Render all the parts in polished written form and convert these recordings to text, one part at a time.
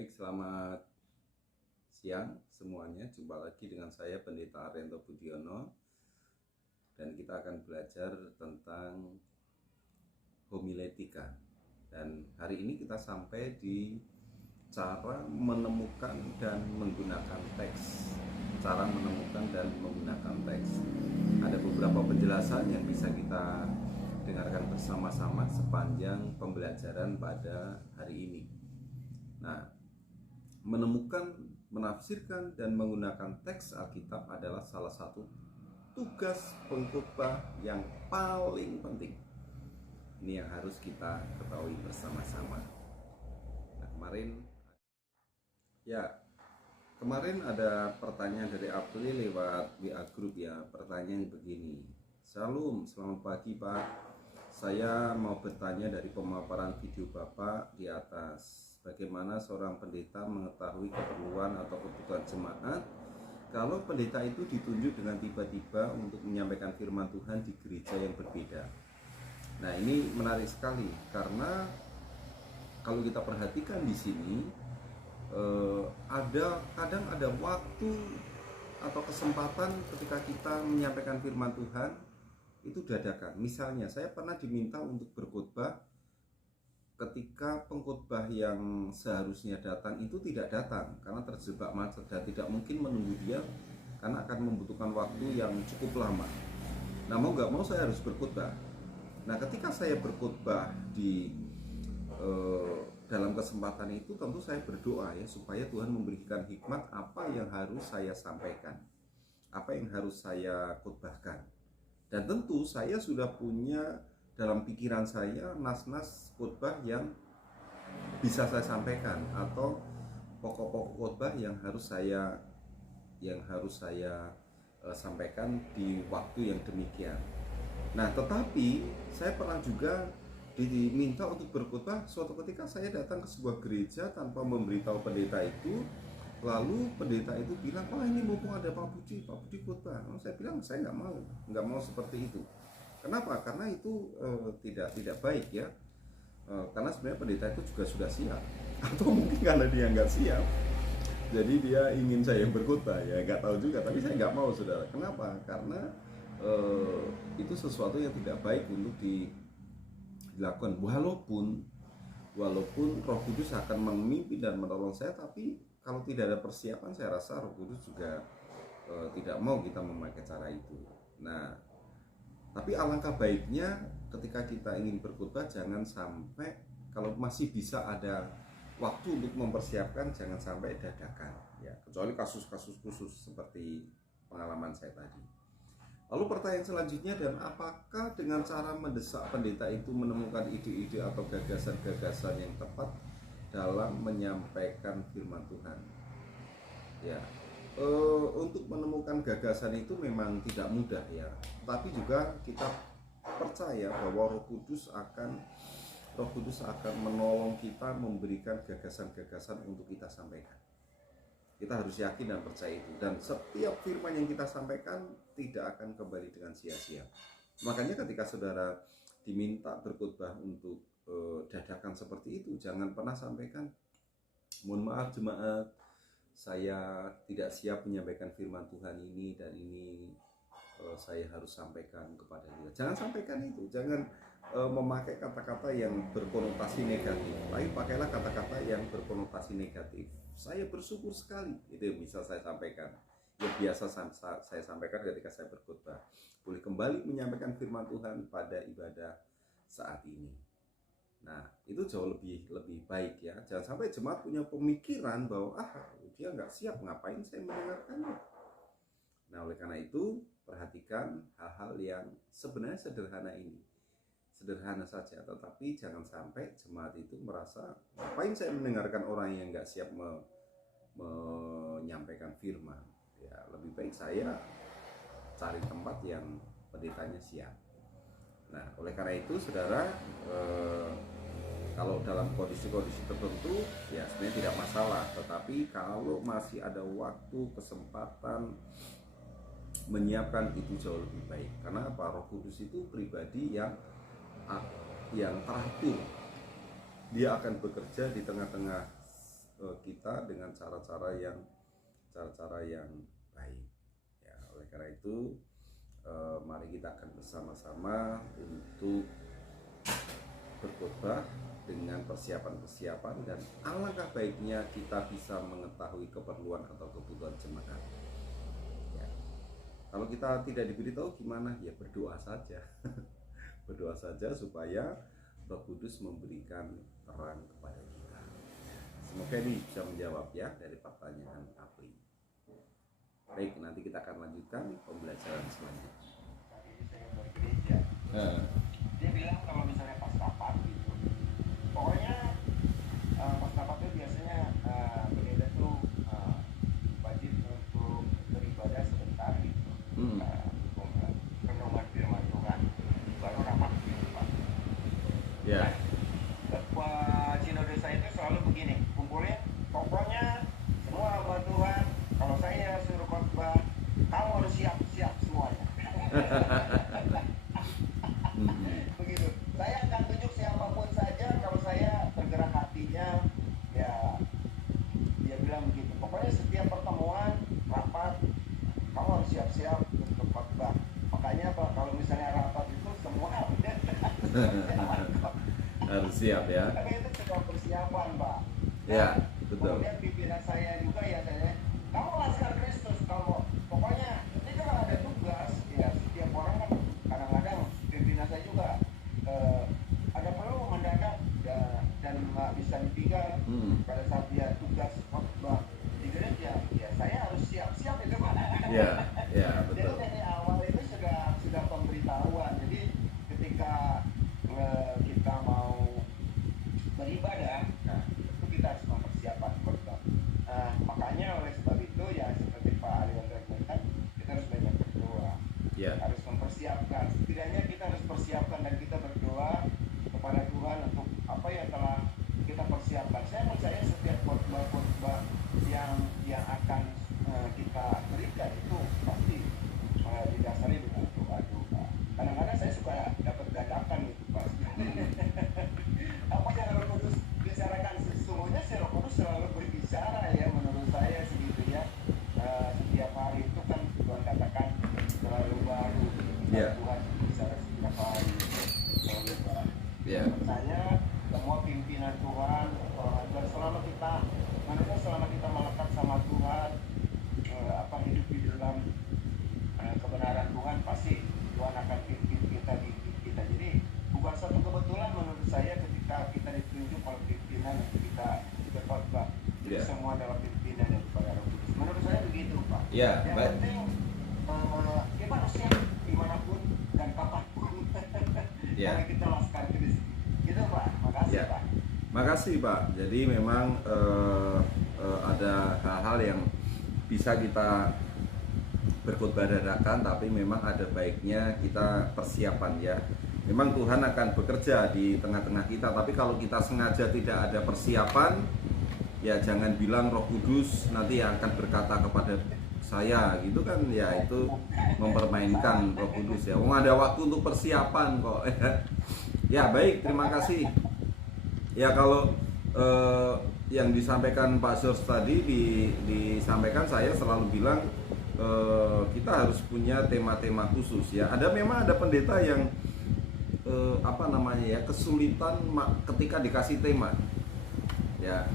Baik, selamat siang semuanya. Jumpa lagi dengan saya Pendeta Arianto Budiono, dan kita akan belajar tentang homiletika. Dan hari ini kita sampai di cara menemukan dan menggunakan teks. Cara menemukan dan menggunakan teks. Ada beberapa penjelasan yang bisa kita dengarkan bersama-sama sepanjang pembelajaran pada hari ini. Nah, menemukan, menafsirkan, dan menggunakan teks Alkitab adalah salah satu tugas pengkhotbah yang paling penting. Ini yang harus kita ketahui bersama-sama. Nah, kemarin ada pertanyaan dari April lewat WA Group ya. Pertanyaan begini: Shalom, selamat pagi Pak. Saya mau bertanya dari pemaparan video Bapak di atas, bagaimana seorang pendeta mengetahui keperluan atau kebutuhan jemaat kalau pendeta itu ditunjuk dengan tiba-tiba untuk menyampaikan firman Tuhan di gereja yang berbeda. Nah, ini menarik sekali karena kalau kita perhatikan di sini kadang ada waktu atau kesempatan ketika kita menyampaikan firman Tuhan itu dadakan. Misalnya saya pernah diminta untuk berkhotbah ketika pengkhotbah yang seharusnya datang itu tidak datang karena terjebak macet dan tidak mungkin menunggu dia karena akan membutuhkan waktu yang cukup lama. Nah, mau gak mau saya harus berkhotbah. Nah, ketika saya berkhotbah di dalam kesempatan itu tentu saya berdoa ya supaya Tuhan memberikan hikmat apa yang harus saya sampaikan, apa yang harus saya khotbahkan. Dan tentu saya sudah punya dalam pikiran saya nas-nas khotbah yang bisa saya sampaikan atau pokok-pokok khotbah yang harus saya sampaikan di waktu yang demikian. Nah, tetapi saya pernah juga diminta untuk berkhotbah suatu ketika saya datang ke sebuah gereja tanpa memberitahu pendeta itu. Lalu pendeta itu bilang, "Wah, ini mumpung ada Pak Budi khotbah." Saya bilang, saya nggak mau seperti itu. Kenapa? Karena itu tidak baik ya. Karena sebenarnya pendeta itu juga sudah siap, atau mungkin karena dia nggak siap, jadi dia ingin saya yang berkhotbah ya, nggak tahu juga. Tapi saya nggak mau, saudara. Kenapa? Karena itu sesuatu yang tidak baik untuk dilakukan. Walaupun Roh Kudus akan memimpin dan menolong saya, tapi kalau tidak ada persiapan, saya rasa Roh Kudus juga tidak mau kita memakai cara itu. Nah, tapi alangkah baiknya ketika kita ingin berkhotbah, jangan sampai, kalau masih bisa ada waktu untuk mempersiapkan, jangan sampai dadakan ya, kecuali kasus-kasus khusus seperti pengalaman saya tadi. Lalu pertanyaan selanjutnya, dan apakah dengan cara mendesak pendeta itu menemukan ide-ide atau gagasan-gagasan yang tepat dalam menyampaikan firman Tuhan? Ya, untuk menemukan gagasan itu memang tidak mudah ya, tapi juga kita percaya bahwa Roh Kudus akan menolong kita, memberikan gagasan-gagasan untuk kita sampaikan. Kita harus yakin dan percaya itu, dan setiap firman yang kita sampaikan tidak akan kembali dengan sia-sia. Makanya ketika saudara diminta berkhotbah untuk dadakan seperti itu, jangan pernah sampaikan, "Mohon maaf jemaat, saya tidak siap menyampaikan firman Tuhan ini, dan ini saya harus sampaikan kepada dia." Jangan sampaikan itu. Jangan memakai kata-kata yang berkonotasi negatif. Tapi pakailah kata-kata yang berkonotasi negatif. "Saya bersyukur sekali," itu yang bisa saya sampaikan. Yang biasa saya sampaikan ketika saya berkhotbah. "Boleh kembali menyampaikan firman Tuhan pada ibadah saat ini." Nah, itu jauh lebih baik ya. Jangan sampai jemaat punya pemikiran bahwa dia nggak siap, ngapain saya mendengarkannya. Nah, oleh karena itu perhatikan hal-hal yang sebenarnya sederhana ini. Sederhana saja, tetapi jangan sampai jemaat itu merasa, ngapain saya mendengarkan orang yang nggak siap menyampaikan firman. Ya, lebih baik saya cari tempat yang pendetanya siap. Nah, oleh karena itu saudara, kalau dalam kondisi-kondisi tertentu ya sebenarnya tidak masalah, tetapi kalau masih ada waktu, kesempatan menyiapkan, itu jauh lebih baik. Karena apa? Roh Kudus itu pribadi yang teratur. Dia akan bekerja di tengah-tengah kita dengan cara-cara yang baik. Ya, oleh karena itu mari kita akan bersama-sama untuk berkhotbah dengan persiapan-persiapan, dan alangkah baiknya kita bisa mengetahui keperluan atau kebutuhan jemaat. Ya. Kalau kita tidak diberitahu gimana? Ya berdoa saja. Berdoa saja supaya Roh Kudus memberikan terang kepada kita. Semoga ini bisa menjawab ya dari pertanyaan Apri. Baik, nanti kita akan lanjutkan pembelajaran selanjutnya. Dia bilang kalau misalnya pas rapat gitu, pokoknya pas rapat itu biasanya pendeta tuh wajib untuk beribadah sebentar gitu, renungan firman Tuhan, baru rapat gitu Pak. Ya. Sinode saya itu selalu begini, kumpulin, pokoknya semua hamba Tuhan, kalau saya suruh khotbah, kamu harus siap-siap semuanya. Begitu. Saya akan tunjuk siapapun saja kalau saya tergerak hatinya, ya dia bilang begitu. Pokoknya setiap pertemuan, rapat, kamu harus siap-siap untuk khotbah. Makanya Pak, kalau misalnya rapat itu semua harus siap ya. tapi itu sudah persiapan Pak. Ya, betul. Kemudian pimpinan saya juga ya, saya, kamu laskar Kristus, kamu pokoknya ini kan ada tugas ya, setiap orang kan kadang-kadang pimpinan saya juga ada perlu mendadak dan nggak bisa ditinggal pada saat dia tugas khotbah di gereja, ya saya harus siap-siap itu Pak. Ya, betul. Jadi dari awal itu sudah pemberitahuan. Jadi ketika kita mau beribadah, nah itu kita harus mempersiapkan khotbah. Makanya oleh sebab itu ya seperti Pak Aliando katakan, kita harus banyak berdoa. Harus mempersiapkan. Setidaknya kita harus persiapkan dan kita berdoa kepada Tuhan untuk apa yang telah kita persiapkan. Saya percaya setiap khotbah yang akan kita berikan itu pasti didasari dengan doa. Kadang-kadang saya suka dapat dadakan gitu Pak. Apa yang Roh Kudus bicarakan, sesungguhnya si Roh Kudus selalu berbicara ya, menurut saya segitu ya. Setiap hari itu kan Tuhan katakan selalu baru. Tuhan bicara setiap hari selalu baru. Saya semua pimpinan Tuhan, selama kita melekat sama Tuhan, hidup di dalam kebenaran Tuhan, pasti Tuhan akan pimpin kita di hidup kita. Jadi bukan suatu kebetulan menurut saya ketika kita ditunjuk oleh pimpinan kita berkhotbah. Jadi semua adalah pimpinan daripada Roh Kudus. Menurut saya begitu Pak. Yang penting kita harus siap dimanapun dan kapanpun. Karena kita laskar Kristus. Gitu Pak. Makasih Pak. Makasih Pak. Jadi memang ada hal-hal yang bisa kita berkhotbah dadakan, tapi memang ada baiknya kita persiapan ya. Memang Tuhan akan bekerja di tengah-tengah kita, tapi kalau kita sengaja tidak ada persiapan, ya jangan bilang Roh Kudus nanti yang akan berkata kepada saya gitu kan, ya itu mempermainkan Roh Kudus ya. Ada waktu untuk persiapan kok. Ya baik, terima kasih. Ya kalau yang disampaikan Pak George tadi disampaikan, saya selalu bilang kita harus punya tema-tema khusus ya. Memang ada pendeta yang kesulitan ketika dikasih tema ya,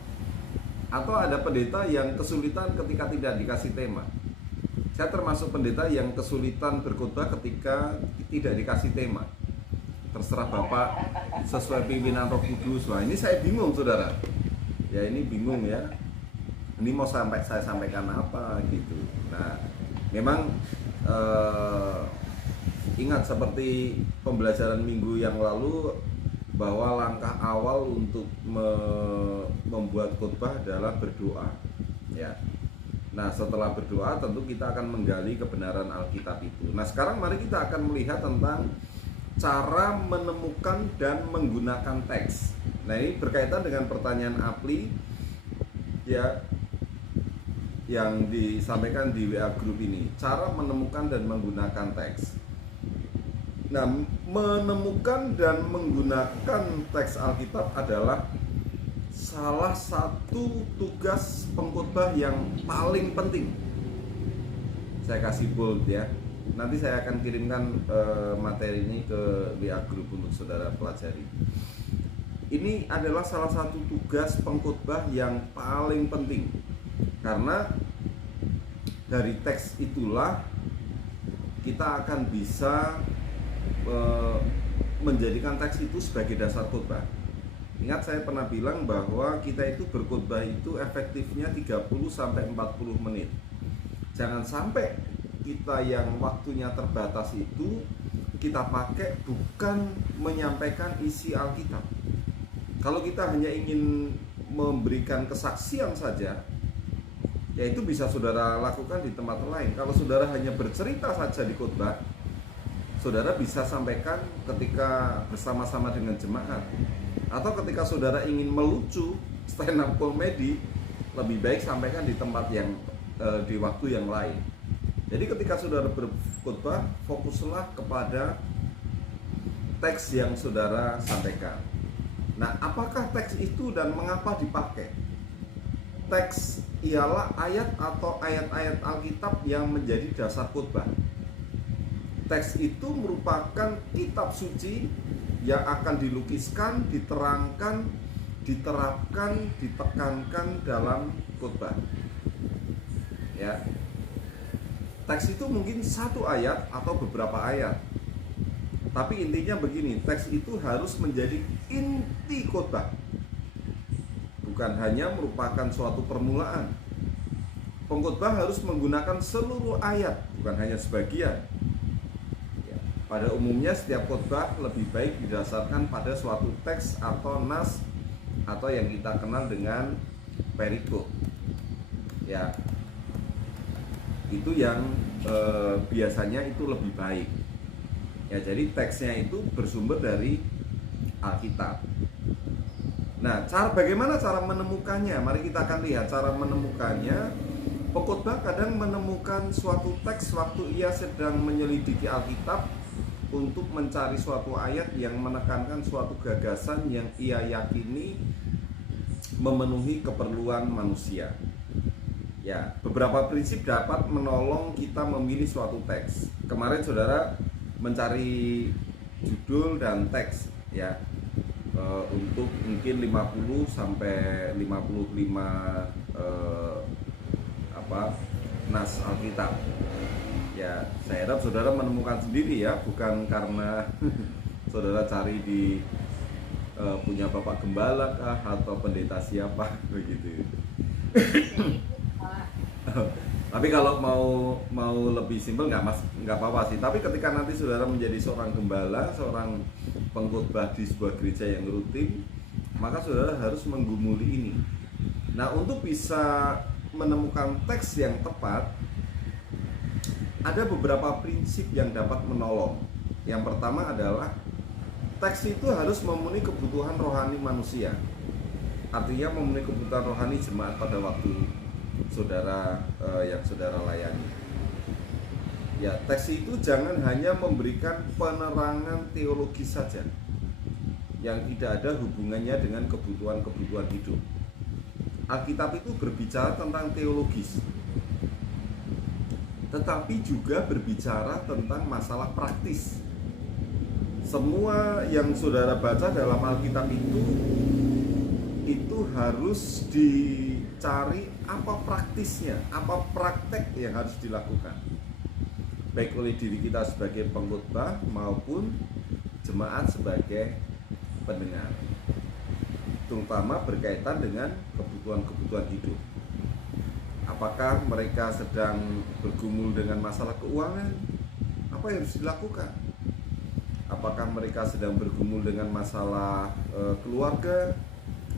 atau ada pendeta yang kesulitan ketika tidak dikasih tema. Saya termasuk pendeta yang kesulitan berkhotbah ketika tidak dikasih tema. Terserah Bapak, sesuai pimpinan Roh Kudus. Wah, ini saya bingung saudara. Ya ini bingung ya. Ini mau saya sampaikan apa gitu. Nah, memang ingat seperti pembelajaran minggu yang lalu, bahwa langkah awal untuk membuat khotbah adalah berdoa ya. Nah setelah berdoa tentu kita akan menggali kebenaran Alkitab itu. Nah sekarang mari kita akan melihat tentang cara menemukan dan menggunakan teks. Nah ini berkaitan dengan pertanyaan Apli ya, yang disampaikan di WA Group ini, cara menemukan dan menggunakan teks. Nah, menemukan dan menggunakan teks Alkitab adalah salah satu tugas pengkhotbah yang paling penting. Saya kasih bold ya. Nanti saya akan kirimkan materi ini ke WA Group untuk saudara pelajari. Ini adalah salah satu tugas pengkhotbah yang paling penting, karena dari teks itulah kita akan bisa menjadikan teks itu sebagai dasar khotbah. Ingat, saya pernah bilang bahwa kita itu berkhotbah itu efektifnya 30-40 menit. Jangan sampai kita yang waktunya terbatas itu kita pakai bukan menyampaikan isi Alkitab. Kalau kita hanya ingin memberikan kesaksian saja, ya itu bisa saudara lakukan di tempat lain. Kalau saudara hanya bercerita saja di khotbah, saudara bisa sampaikan ketika bersama-sama dengan jemaat. Atau ketika saudara ingin melucu, stand up comedy, lebih baik sampaikan di tempat yang di waktu yang lain. Jadi ketika saudara berkhotbah, fokuslah kepada teks yang saudara sampaikan. Nah, apakah teks itu dan mengapa dipakai? Teks ialah ayat atau ayat-ayat Alkitab yang menjadi dasar khotbah. Teks itu merupakan kitab suci yang akan dilukiskan, diterangkan, diterapkan, ditekankan dalam khotbah. Ya. Teks itu mungkin satu ayat atau beberapa ayat. Tapi intinya begini, teks itu harus menjadi inti khotbah. Bukan hanya merupakan suatu permulaan. Pengkhotbah harus menggunakan seluruh ayat, bukan hanya sebagian. Pada umumnya setiap khotbah lebih baik didasarkan pada suatu teks atau nas atau yang kita kenal dengan perikop. Ya, itu yang biasanya itu lebih baik. Ya, jadi teksnya itu bersumber dari Alkitab. Nah, bagaimana cara menemukannya? Mari kita akan lihat cara menemukannya. Pengkhotbah kadang menemukan suatu teks waktu ia sedang menyelidiki Alkitab untuk mencari suatu ayat yang menekankan suatu gagasan yang ia yakini memenuhi keperluan manusia. Ya, beberapa prinsip dapat menolong kita memilih suatu teks. Kemarin saudara mencari judul dan teks ya, untuk mungkin 50 sampai 55 nas Alkitab. Ya, saya harap saudara menemukan sendiri ya, bukan karena saudara cari di punya Bapak Gembala kah atau pendeta siapa begitu. Tapi kalau mau lebih simpel nggak apa-apa sih. Tapi ketika nanti saudara menjadi seorang gembala, seorang pengkhotbah di sebuah gereja yang rutin, maka saudara harus menggumuli ini. Nah, untuk bisa menemukan teks yang tepat, ada beberapa prinsip yang dapat menolong. Yang pertama adalah teks itu harus memenuhi kebutuhan rohani manusia. Artinya memenuhi kebutuhan rohani jemaat pada waktu saudara yang saudara layani. Ya, teks itu jangan hanya memberikan penerangan teologis saja yang tidak ada hubungannya dengan kebutuhan-kebutuhan hidup. Alkitab itu berbicara tentang teologis, tetapi juga berbicara tentang masalah praktis. Semua yang saudara baca dalam Alkitab itu harus dicari apa praktisnya, apa praktek yang harus dilakukan, baik oleh diri kita sebagai pengkhotbah maupun jemaat sebagai pendengar, terutama berkaitan dengan kebutuhan-kebutuhan hidup. Apakah mereka sedang bergumul dengan masalah keuangan? Apa yang harus dilakukan? Apakah mereka sedang bergumul dengan masalah keluarga?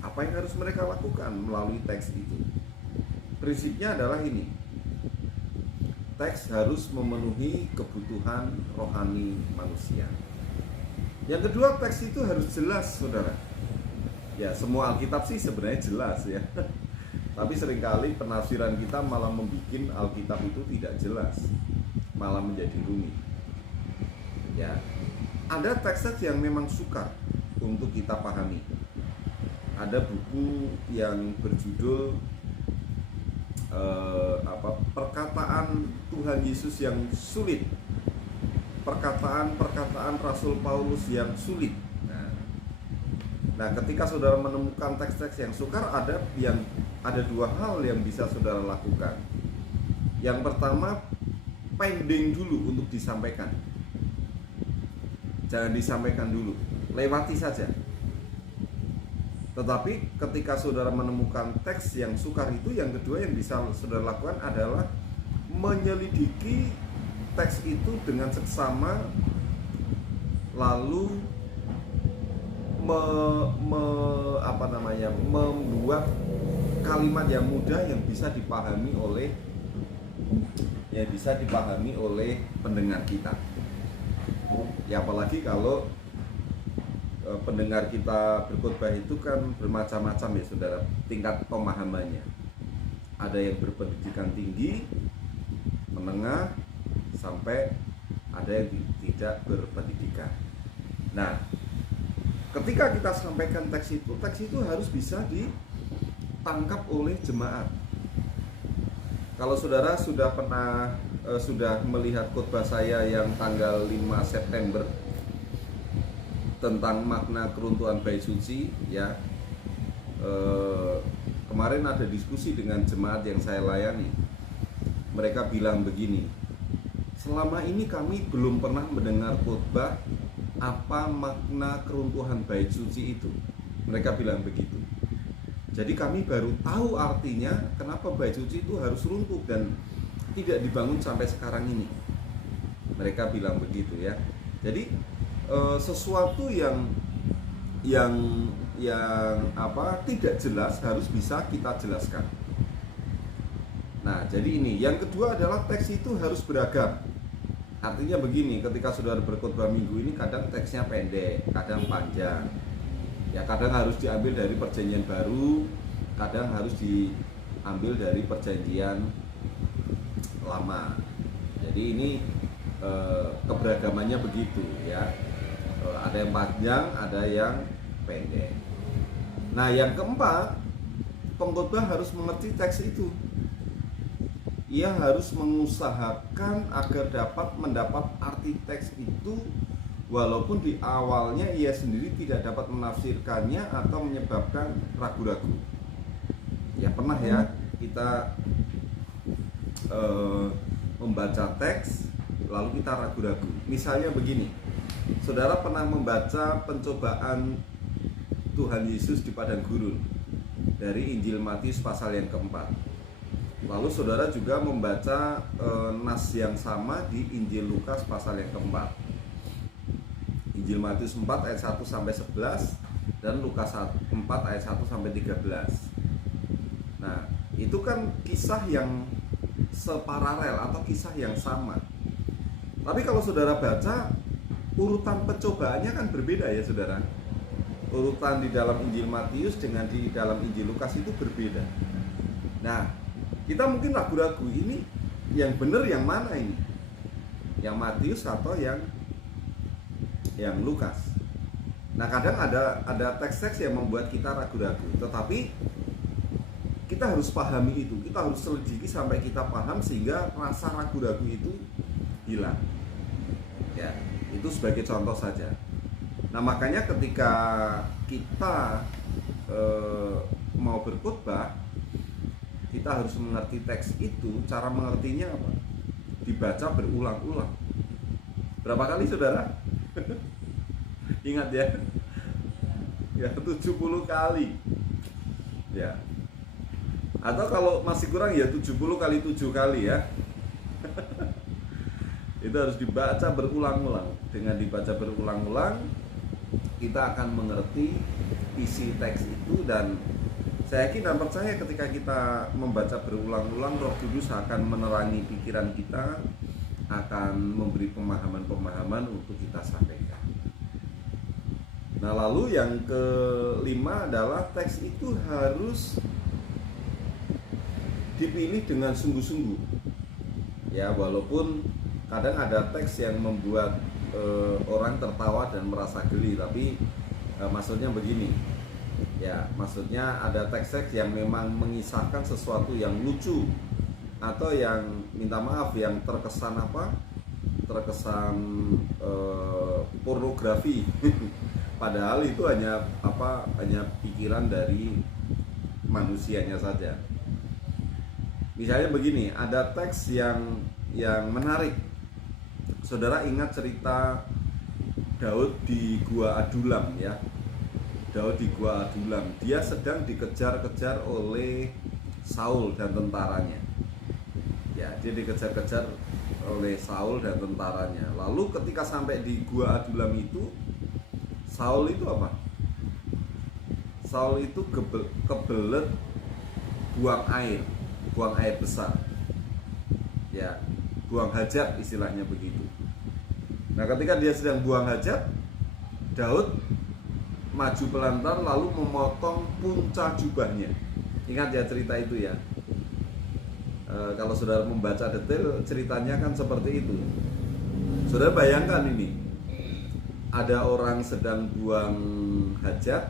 Apa yang harus mereka lakukan melalui teks itu? Prinsipnya adalah ini. Teks harus memenuhi kebutuhan rohani manusia. Yang kedua, teks itu harus jelas, saudara. Ya, semua Alkitab sih sebenarnya jelas ya. Tapi seringkali penafsiran kita malah membuat Alkitab itu tidak jelas, malah menjadi rumit. Ya, ada teks yang memang sukar untuk kita pahami. ada buku yang berjudul perkataan Tuhan Yesus yang sulit, perkataan Rasul Paulus yang sulit. Nah, ketika saudara menemukan teks-teks yang sukar, ada dua hal yang bisa saudara lakukan. Yang pertama, pending dulu untuk disampaikan. Jangan disampaikan dulu, lewati saja. Tetapi ketika saudara menemukan teks yang sukar itu, yang kedua yang bisa saudara lakukan adalah menyelidiki teks itu dengan seksama, lalu membuat kalimat yang mudah yang bisa dipahami oleh pendengar kita. Ya, apalagi kalau pendengar kita berkhotbah itu kan bermacam-macam ya saudara, tingkat pemahamannya. Ada yang berpendidikan tinggi, menengah, sampai ada yang tidak berpendidikan. Nah, ketika kita sampaikan teks itu harus bisa ditangkap oleh jemaat. Kalau saudara sudah melihat khotbah saya yang tanggal 5 September tentang makna keruntuhan bait suci, ya, kemarin ada diskusi dengan jemaat yang saya layani. Mereka bilang begini, selama ini kami belum pernah mendengar khotbah apa makna keruntuhan bait suci itu. Mereka bilang begitu. Jadi kami baru tahu artinya kenapa bait suci itu harus runtuh dan tidak dibangun sampai sekarang ini. Mereka bilang begitu ya. Jadi sesuatu yang tidak jelas harus bisa kita jelaskan. Nah, jadi ini. Yang kedua adalah teks itu harus beragam. Artinya begini, ketika saudara berkhotbah minggu ini kadang teksnya pendek, kadang panjang. Ya, kadang harus diambil dari perjanjian baru, kadang harus diambil dari perjanjian lama. Jadi ini keberagamannya begitu ya. Ada yang panjang, ada yang pendek. Nah, yang keempat, pengkhotbah harus mengerti teks itu. Ia harus mengusahakan agar dapat mendapat arti teks itu, walaupun di awalnya ia sendiri tidak dapat menafsirkannya atau menyebabkan ragu-ragu. Ya, pernah ya kita membaca teks lalu kita ragu-ragu. Misalnya begini, saudara pernah membaca pencobaan Tuhan Yesus di padang gurun dari Injil Matius pasal yang keempat. Lalu saudara juga membaca nas yang sama di Injil Lukas pasal yang keempat. Injil Matius 4 ayat 1 sampai 11 dan Lukas 4 ayat 1 sampai 13. Nah, itu kan kisah yang separalel atau kisah yang sama. Tapi kalau saudara baca, urutan pencobaannya kan berbeda ya saudara. Urutan di dalam Injil Matius dengan di dalam Injil Lukas itu berbeda. Nah, kita mungkin ragu-ragu, ini yang benar yang mana ini? Yang Matius atau yang Lukas? Nah, kadang ada teks-teks yang membuat kita ragu-ragu, tetapi kita harus pahami itu, kita harus selidiki sampai kita paham sehingga rasa ragu-ragu itu hilang. Ya, itu sebagai contoh saja. Nah, makanya ketika kita mau berkhotbah, kita harus mengerti teks itu. Cara mengertinya apa? Dibaca berulang-ulang. Berapa kali saudara? Ingat ya? Ya, 70 kali. Ya. Atau kalau masih kurang ya 70 kali 7 kali ya. Itu harus dibaca berulang-ulang. Dengan dibaca berulang-ulang, kita akan mengerti isi teks itu. Dan saya yakin dan percaya ketika kita membaca berulang-ulang, Roh Kudus akan menerangi pikiran kita, akan memberi pemahaman-pemahaman untuk kita sampaikan. Nah, lalu yang kelima adalah teks itu harus dipilih dengan sungguh-sungguh. Ya, walaupun kadang ada teks yang membuat orang tertawa dan merasa geli, tapi maksudnya begini. Ya, maksudnya ada teks-teks yang memang mengisahkan sesuatu yang lucu atau yang minta maaf yang terkesan apa? Terkesan pornografi. Padahal itu hanya apa? Hanya pikiran dari manusianya saja. Misalnya begini, ada teks yang menarik. Saudara ingat cerita Daud di Gua Adulam ya? Daud di Gua Adulam, dia sedang dikejar-kejar oleh Saul dan tentaranya. Ya, dia dikejar-kejar oleh Saul dan tentaranya. Lalu ketika sampai di Gua Adulam itu, Saul itu apa? Saul itu kebelet buang air besar. Ya, buang hajat istilahnya begitu. Nah, ketika dia sedang buang hajat, Daud maju pelan-pelan lalu memotong punca jubahnya. Ingat ya cerita itu ya. Kalau saudara membaca detail ceritanya kan seperti itu. Saudara bayangkan ini, ada orang sedang buang hajat,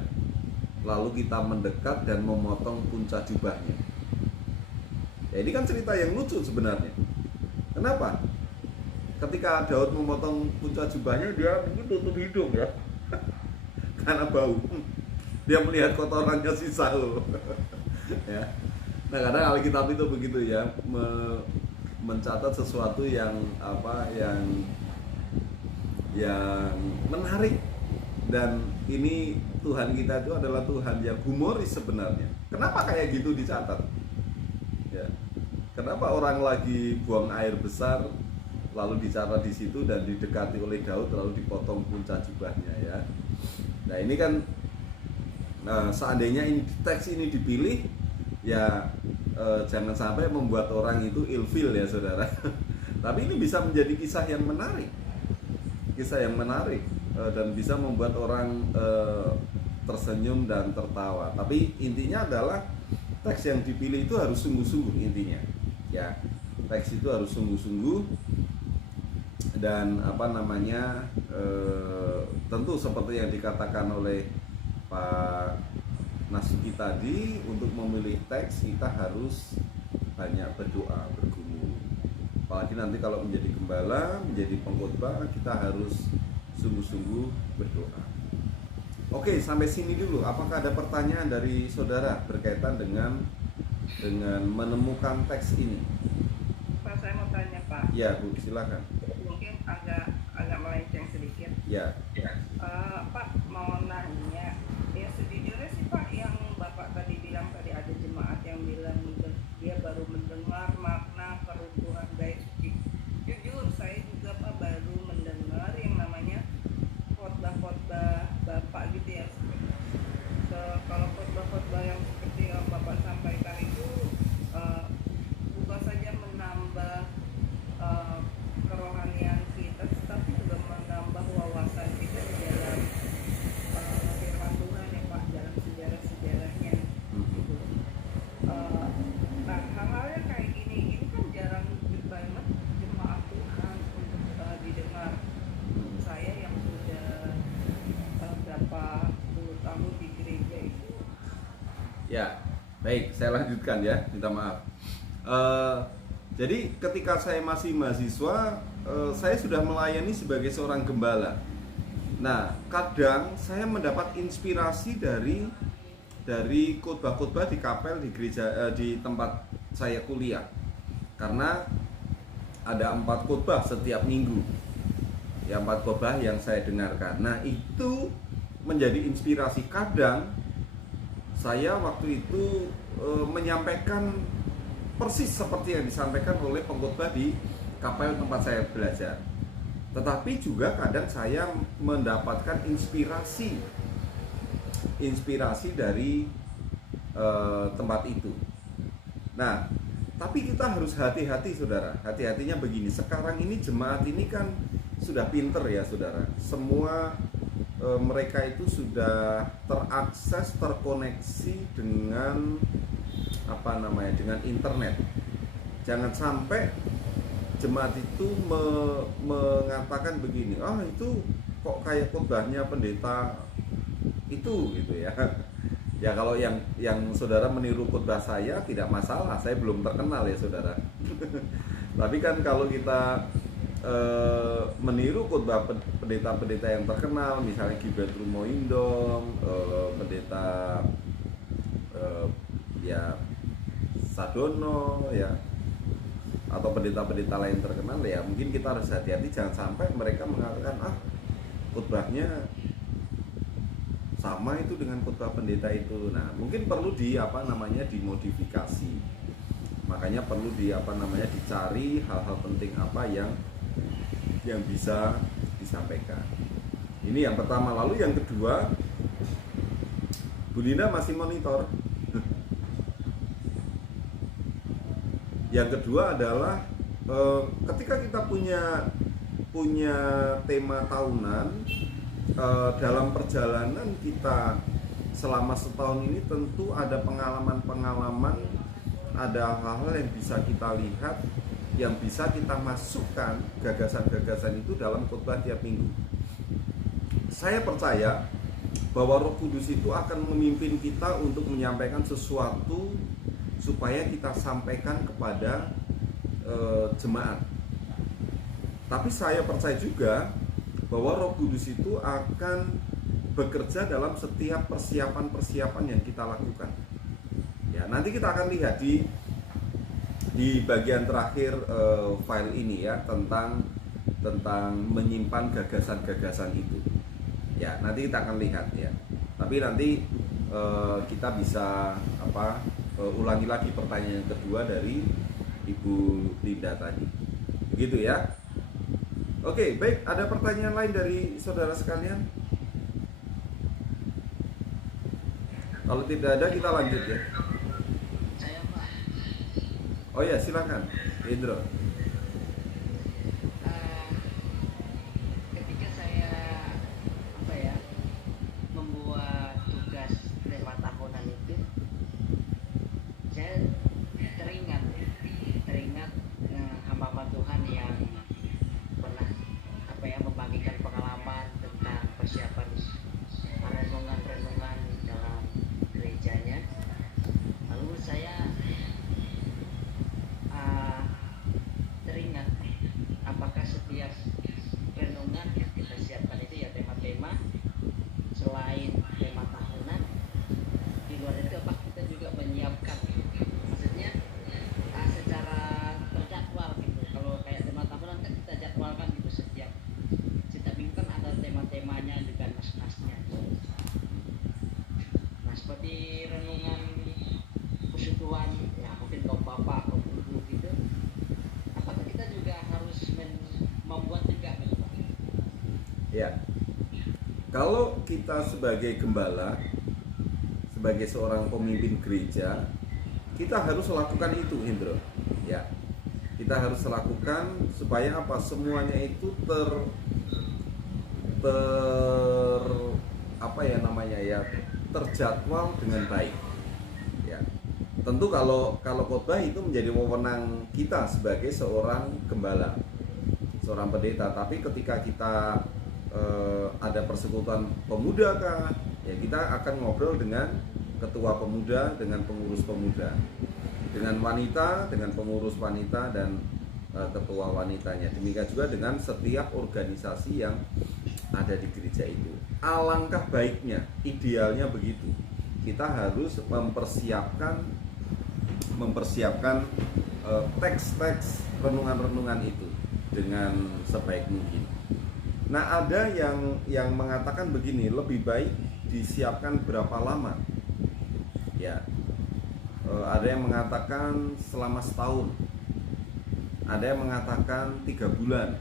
lalu kita mendekat dan memotong punca jubahnya. Ya, ini kan cerita yang lucu sebenarnya. Kenapa? Ketika Daud memotong punca jubahnya, dia mungkin tutup hidung ya. Karena bau, dia melihat kotorannya si Saul. Ya. Nah, kadang Alkitab itu begitu ya, mencatat sesuatu yang apa, yang menarik. Dan ini Tuhan kita itu adalah Tuhan yang humoris sebenarnya. Kenapa kayak gitu dicatat? Ya. Kenapa orang lagi buang air besar lalu dicatat di situ dan didekati oleh Daud lalu dipotong punca jubahnya ya? Nah, ini kan seandainya teks ini dipilih ya, jangan sampai membuat orang itu ilfil ya saudara. Tapi ini bisa menjadi kisah yang menarik, dan bisa membuat orang tersenyum dan tertawa. Tapi intinya adalah teks yang dipilih itu harus sungguh-sungguh intinya. Ya, teks itu harus sungguh-sungguh dan apa namanya, tentu seperti yang dikatakan oleh Pak Nasuki tadi, untuk memilih teks kita harus banyak berdoa, bergumul. Apalagi nanti kalau menjadi gembala, menjadi pengkhotbah, kita harus sungguh-sungguh berdoa. Oke, sampai sini dulu. Apakah ada pertanyaan dari saudara berkaitan dengan menemukan teks ini? Pak, saya mau tanya Pak. Ya Bu, silakan. Mungkin agak melenceng sedikit. Ya. Pak mau nanya, ya sejujurnya sih Pak, yang Bapak tadi bilang tadi ada jemaat yang bilang dia baru mendengar makna keruntuhan gaya suci. Jujur saya juga Pak baru mendengar yang namanya khotbah-khotbah Bapak gitu ya. Kalau khotbah-khotbah yang seperti yang Bapak sampaikan itu bukan saja menambah kerohanian kita, tetapi juga menambah wawasan kita di dalam firman Tuhan ya Pak, dalam sejarah-sejarahnya gitu. Nah, hal-hal yang kayak gini kan jarang banget jemaat Tuhan untuk didengar. Saya yang sudah berapa puluh tahun di gereja itu. Ya, baik, saya lanjutkan ya, minta maaf. Jadi ketika saya masih mahasiswa, saya sudah melayani sebagai seorang gembala. Nah, kadang saya mendapat inspirasi dari khotbah-khotbah di kapel di gereja, di tempat saya kuliah. Karena ada 4 khotbah setiap minggu. Ya, 4 khotbah yang saya dengarkan. Nah, itu menjadi inspirasi. Kadang saya waktu itu menyampaikan persis seperti yang disampaikan oleh pengkhotbah di kapel tempat saya belajar. Tetapi juga kadang saya mendapatkan inspirasi dari tempat itu. Nah, tapi kita harus hati-hati saudara. Hati-hatinya begini, sekarang ini jemaat ini kan sudah pinter ya saudara. Semua mereka itu sudah terakses, terkoneksi dengan dengan internet. Jangan sampai jemaat itu mengatakan begini, itu kok kayak khotbahnya pendeta itu gitu ya. Ya kalau yang saudara meniru khotbah saya tidak masalah, saya belum terkenal ya saudara. Tapi kan kalau kita meniru khotbah pendeta-pendeta yang terkenal, misalnya Gilbert Rumoindong, pendeta ya Sadono ya, atau pendeta-pendeta lain terkenal, ya mungkin kita harus hati-hati jangan sampai mereka mengatakan khotbahnya sama itu dengan khotbah pendeta itu. Nah, mungkin perlu dimodifikasi. Makanya perlu dicari hal-hal penting apa yang bisa disampaikan. Ini yang pertama. Lalu yang kedua, Bu Linda masih monitor. Yang kedua adalah ketika kita punya tema tahunan, dalam perjalanan kita selama setahun ini tentu ada pengalaman-pengalaman, ada hal-hal yang bisa kita lihat, yang bisa kita masukkan gagasan-gagasan itu dalam khotbah tiap minggu. Saya percaya bahwa Roh Kudus itu akan memimpin kita untuk menyampaikan sesuatu supaya kita sampaikan kepada jemaat. Tapi saya percaya juga bahwa Roh Kudus itu akan bekerja dalam setiap persiapan-persiapan yang kita lakukan. Ya, nanti kita akan lihat di bagian terakhir file ini ya, tentang menyimpan gagasan-gagasan itu. Ya, nanti kita akan lihat ya. Tapi nanti kita bisa ulangi lagi pertanyaan yang kedua dari Ibu Linda tadi. Begitu ya. Oke, baik. Ada pertanyaan lain dari saudara sekalian? Kalau tidak ada, kita lanjut ya. Saya Pak. Oh ya, silakan, Indro. Ketika saya membuat tugas tema tahunan itu, saya teringat hamba Tuhan yang pernah membagikan pengalaman tentang persiapan renungan-renungan dalam gerejanya. Lalu saya teringat apakah setiap renungan yang kita siapkan itu ya tema-tema selain tema tahunan, di luar itu apa kita juga menyiapkan, maksudnya secara terjadwal gitu. Kalau kayak tema tahunan kan kita jadwalkan gitu, setiap minggu kan ada tema-temanya juga, nas-nasnya. Nah, seperti renungan persekutuan ya, mungkin kaum bapak, kaum ibu gitu, apakah kita juga harus membuat juga gitu Pak? Ya. Kalau kita sebagai gembala, sebagai seorang pemimpin gereja, kita harus lakukan itu, Indro. Ya. Kita harus lakukan supaya apa? Semuanya itu terjadwal dengan baik. Ya. Tentu kalau khotbah itu menjadi wewenang kita sebagai seorang gembala, seorang pendeta. Tapi ketika kita ada persekutuan pemuda kah, ya kita akan ngobrol dengan ketua pemuda, dengan pengurus pemuda, dengan wanita, dengan pengurus wanita dan ketua wanitanya. Demikian juga dengan setiap organisasi yang ada di gereja itu. Alangkah baiknya, idealnya begitu. Kita harus mempersiapkan teks-teks renungan-renungan itu dengan sebaik mungkin. Nah, ada yang mengatakan begini, lebih baik disiapkan berapa lama? Ya, ada yang mengatakan selama setahun, ada yang mengatakan 3 bulan,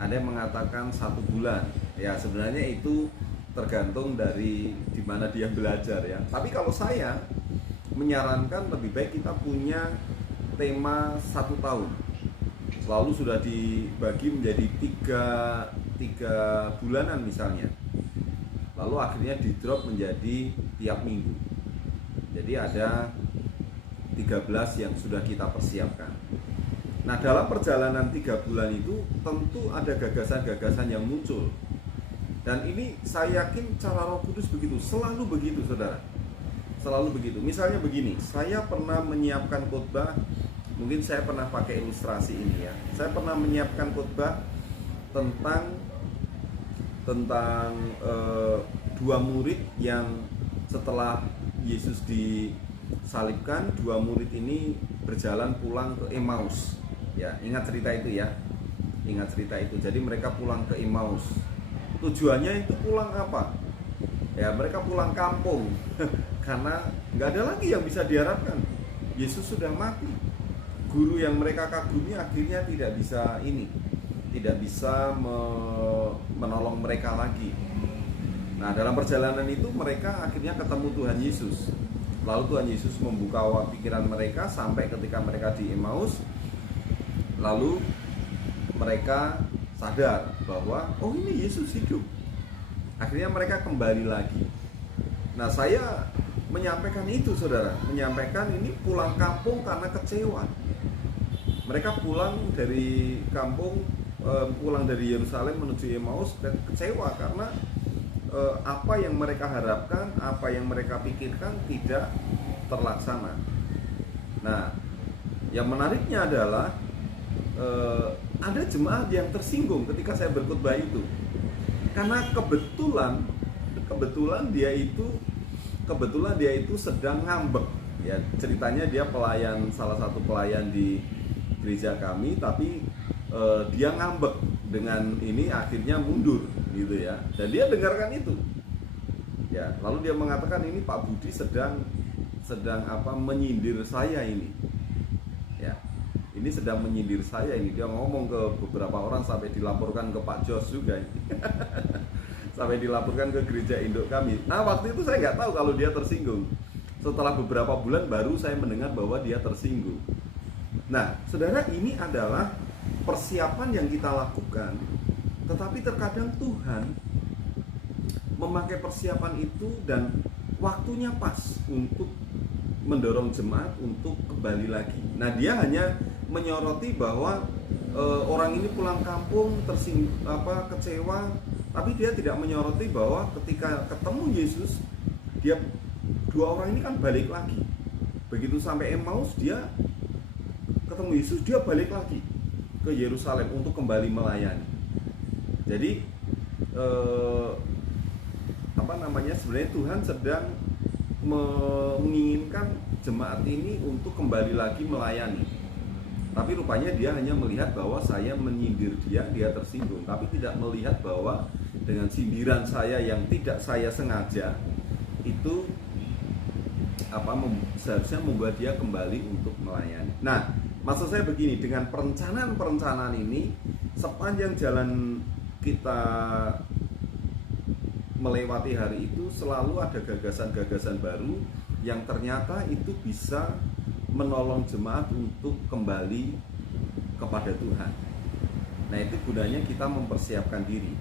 ada yang mengatakan 1 bulan. Ya, sebenarnya itu tergantung dari di mana dia belajar ya. Tapi kalau saya menyarankan lebih baik kita punya tema 1 tahun, lalu sudah dibagi menjadi 3 bulanan misalnya, lalu akhirnya di drop menjadi tiap minggu. Jadi ada 13 yang sudah kita persiapkan. Nah, dalam perjalanan 3 bulan itu tentu ada gagasan-gagasan yang muncul. Dan ini saya yakin cara Roh Kudus begitu, selalu begitu saudara. Selalu begitu. Misalnya begini, saya pernah menyiapkan khotbah, mungkin saya pernah pakai ilustrasi ini ya. Saya pernah menyiapkan khotbah tentang dua murid yang setelah Yesus disalibkan, dua murid ini berjalan pulang ke Emmaus. Ya, ingat cerita itu ya. Ingat cerita itu. Jadi mereka pulang ke Emmaus. Tujuannya itu pulang apa? Ya, mereka pulang kampung. Karena nggak ada lagi yang bisa diharapkan. Yesus sudah mati. Guru yang mereka kagumi akhirnya tidak bisa menolong mereka lagi. Nah, dalam perjalanan itu mereka akhirnya ketemu Tuhan Yesus. Lalu Tuhan Yesus membuka pikiran mereka sampai ketika mereka di Emmaus. Lalu mereka sadar bahwa oh, ini Yesus hidup. Akhirnya mereka kembali lagi. Nah, saya menyampaikan itu saudara, menyampaikan ini pulang kampung karena kecewa. Mereka pulang dari kampung, pulang dari Yerusalem menuju Emmaus dan kecewa karena apa yang mereka harapkan, apa yang mereka pikirkan tidak terlaksana. Nah, yang menariknya adalah ada jemaat yang tersinggung ketika saya berkhotbah itu, karena kebetulan dia itu sedang ngambek ya. Ceritanya dia salah satu pelayan di gereja kami, tapi dia ngambek dengan ini, akhirnya mundur gitu ya. Dan dia dengarkan itu ya, lalu dia mengatakan ini Pak Budi sedang menyindir saya ini ya. Ini sedang menyindir saya ini. Dia ngomong ke beberapa orang sampai dilaporkan ke Pak Jos juga sampai dilaporkan ke gereja induk kami. Nah, waktu itu saya nggak tahu kalau dia tersinggung. Setelah beberapa bulan baru saya mendengar bahwa dia tersinggung. Nah, saudara, ini adalah persiapan yang kita lakukan. Tetapi terkadang Tuhan memakai persiapan itu dan waktunya pas untuk mendorong jemaat untuk kembali lagi. Nah, dia hanya menyoroti bahwa orang ini pulang kampung kecewa, tapi dia tidak menyoroti bahwa ketika ketemu Yesus, dua orang ini kan balik lagi. Begitu sampai Emmaus, dia ketemu Yesus, dia balik lagi ke Yerusalem untuk kembali melayani. Jadi sebenarnya Tuhan sedang menginginkan jemaat ini untuk kembali lagi melayani. Tapi rupanya dia hanya melihat bahwa saya menyindir dia tersinggung, tapi tidak melihat bahwa dengan sindiran saya yang tidak saya sengaja itu seharusnya membuat dia kembali untuk melayani. Nah, maksud saya begini, dengan perencanaan ini, sepanjang jalan kita melewati hari itu selalu ada gagasan-gagasan baru yang ternyata itu bisa menolong jemaat untuk kembali kepada Tuhan. Nah, itu gunanya kita mempersiapkan diri.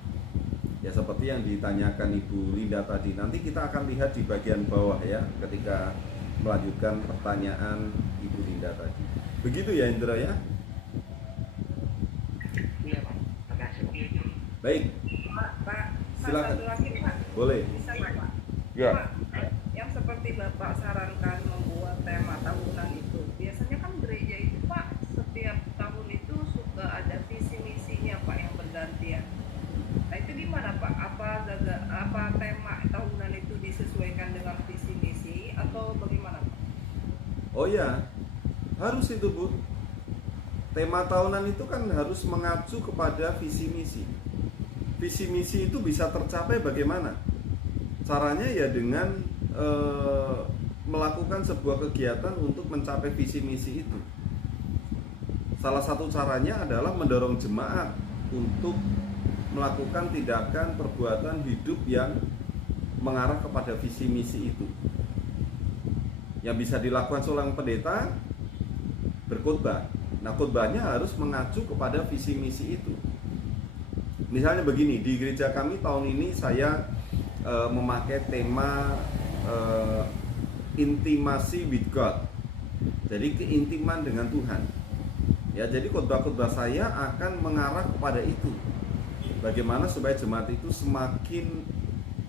Ya, seperti yang ditanyakan Ibu Linda tadi. Nanti kita akan lihat di bagian bawah ya, ketika melanjutkan pertanyaan Ibu Linda tadi. Begitu ya, Indra ya? Iya, Pak. Makasih. Pak, Silakan. satu lagi Pak. Boleh. Bisa nggak, Pak? Ya. Pak, yang seperti Bapak sarankan membuat tema tahunan itu, biasanya kan gereja itu Pak, setiap tahun itu suka ada visi misinya Pak yang bergantian. Nah, itu gimana Pak? Apa tema tahunan itu disesuaikan dengan visi misi atau bagaimana Pak? Oh ya, harus itu Bu. Tema tahunan itu kan harus mengacu kepada visi misi. Visi misi itu bisa tercapai bagaimana? Caranya ya dengan melakukan sebuah kegiatan untuk mencapai visi misi itu. Salah satu caranya adalah mendorong jemaat untuk melakukan tindakan perbuatan hidup yang mengarah kepada visi misi itu. Yang bisa dilakukan seorang pendeta berkhotbah. Nah, khotbahnya harus mengacu kepada visi misi itu. Misalnya begini, di gereja kami tahun ini saya memakai tema intimasi with God. Jadi keintiman dengan Tuhan. Ya, jadi khotbah-khotbah saya akan mengarah kepada itu. bagaimana supaya jemaat itu semakin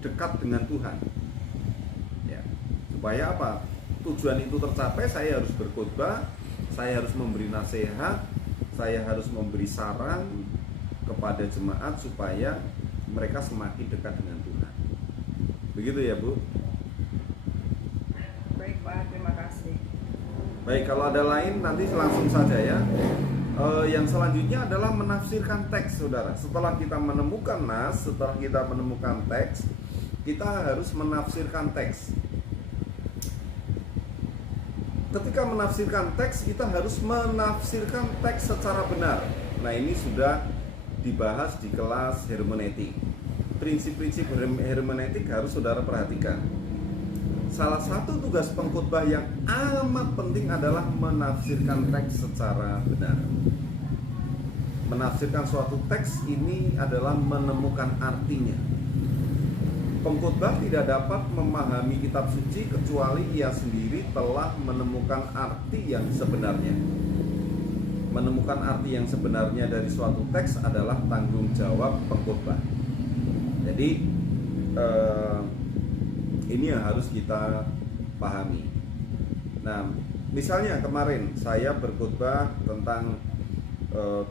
dekat dengan Tuhan. Ya, supaya apa? Tujuan itu tercapai, saya harus berkhotbah, saya harus memberi nasihat, saya harus memberi saran kepada jemaat supaya mereka semakin dekat dengan Tuhan. Begitu ya, Bu? Baik Pak, terima kasih. Baik, kalau ada lain nanti langsung saja ya. Yang selanjutnya adalah menafsirkan teks, saudara. Setelah kita menemukan nas, setelah kita menemukan teks, kita harus menafsirkan teks. Ketika menafsirkan teks, kita harus menafsirkan teks secara benar. Nah, ini sudah dibahas di kelas hermeneutik. Prinsip-prinsip hermeneutik harus saudara perhatikan. Salah satu tugas pengkhotbah yang amat penting adalah menafsirkan teks secara benar. Menafsirkan suatu teks ini adalah menemukan artinya. Pengkhotbah tidak dapat memahami kitab suci kecuali ia sendiri telah menemukan arti yang sebenarnya. Menemukan arti yang sebenarnya dari suatu teks adalah tanggung jawab pengkhotbah. Jadi ini yang harus kita pahami. Nah, misalnya kemarin saya berkhotbah tentang